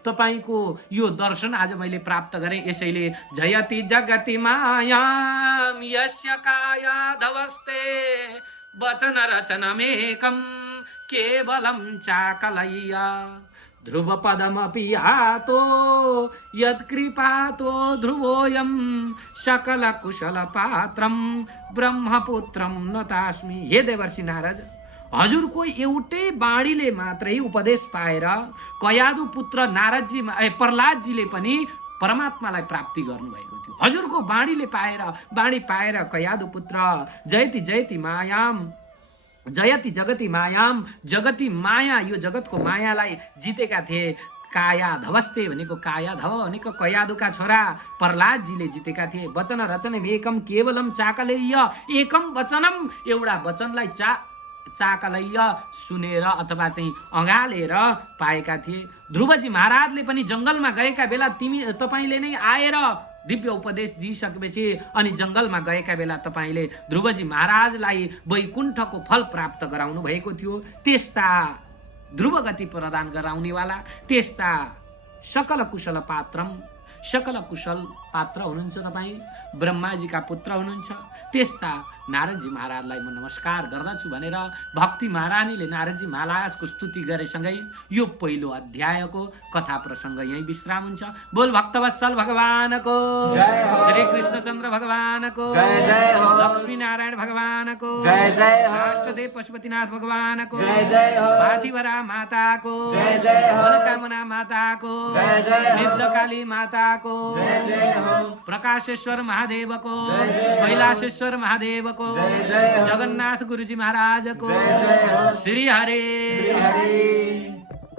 तपाईँको यो दर्शन आज मैले प्राप्त गरेँ। यसैले जयति जगति मायाम यस्य कायाधवस्ते वचन रचनमेकं केवलं चाकलय्या ध्रुव पदमपि यातो यत्कृपातो ध्रुवोऽयं सकल कुशल पात्रम ब्रह्मपुत्रम नतास्मि। हे देवर्षि नारद, हजुरको एउटै बाणीले मात्रै उपदेश पाएर कयादु पुत्र नारदजी प्रहलादजीले पनि परमात्मालाई प्राप्ति गर्नुभएको थियो। हजुरको बाणी पाएर कयादु पुत्र जयति जयति मायाम जयति जगति मायाम, जगति माया, यो जगतको मायालाई जितेका थिए। काया धवस्ते भनेको कायाधव भनेको कयादुका छोरा प्रहलादजीले जितेका थिए। वचन रचन एकम केवलम चाकलय्य, एकम वचनम, एउटा वचनलाई चाकलय्य सुनेर अथवा चाहिँ अँगालेर पाएका थिए। ध्रुवजी महाराजले पनि जङ्गलमा गएका बेला तपाईँले नै आएर दिव्य उपदेश दिइसकेपछि अनि जङ्गलमा गएका बेला तपाईँले ध्रुवजी महाराजलाई वैकुण्ठको फल प्राप्त गराउनु भएको थियो। त्यस्ता ध्रुव गति प्रदान गराउनेवाला, त्यस्ता सकल कुशल पात्रम, सकल कुशल पात्र हुनुहुन्छ तपाईँ, ब्रह्माजीका पुत्र हुनुहुन्छ। त्यस्ता नारदजी महाराजलाई म नमस्कार गर्दछु भनेर भक्ति महारानीले नारदजी महाराजको स्तुति गरेसँगै यो पहिलो अध्यायको कथा प्रसङ्ग यहीँ विश्राम हुन्छ। बोल भक्तवत्सल भगवानको, श्री कृष्णचन्द्र भगवानको, लक्ष्मी नारायण भगवानको, राष्ट्रदेव पशुपतिनाथ भगवानको, पाथिभरा माताको, मनोकामना माताको, सिद्धकाली माताको, प्रकाशेश्वर महादेवको, कैलाशेश्वर महादेवको, जगन्नाथ गुरुजी महाराजको, श्री हरे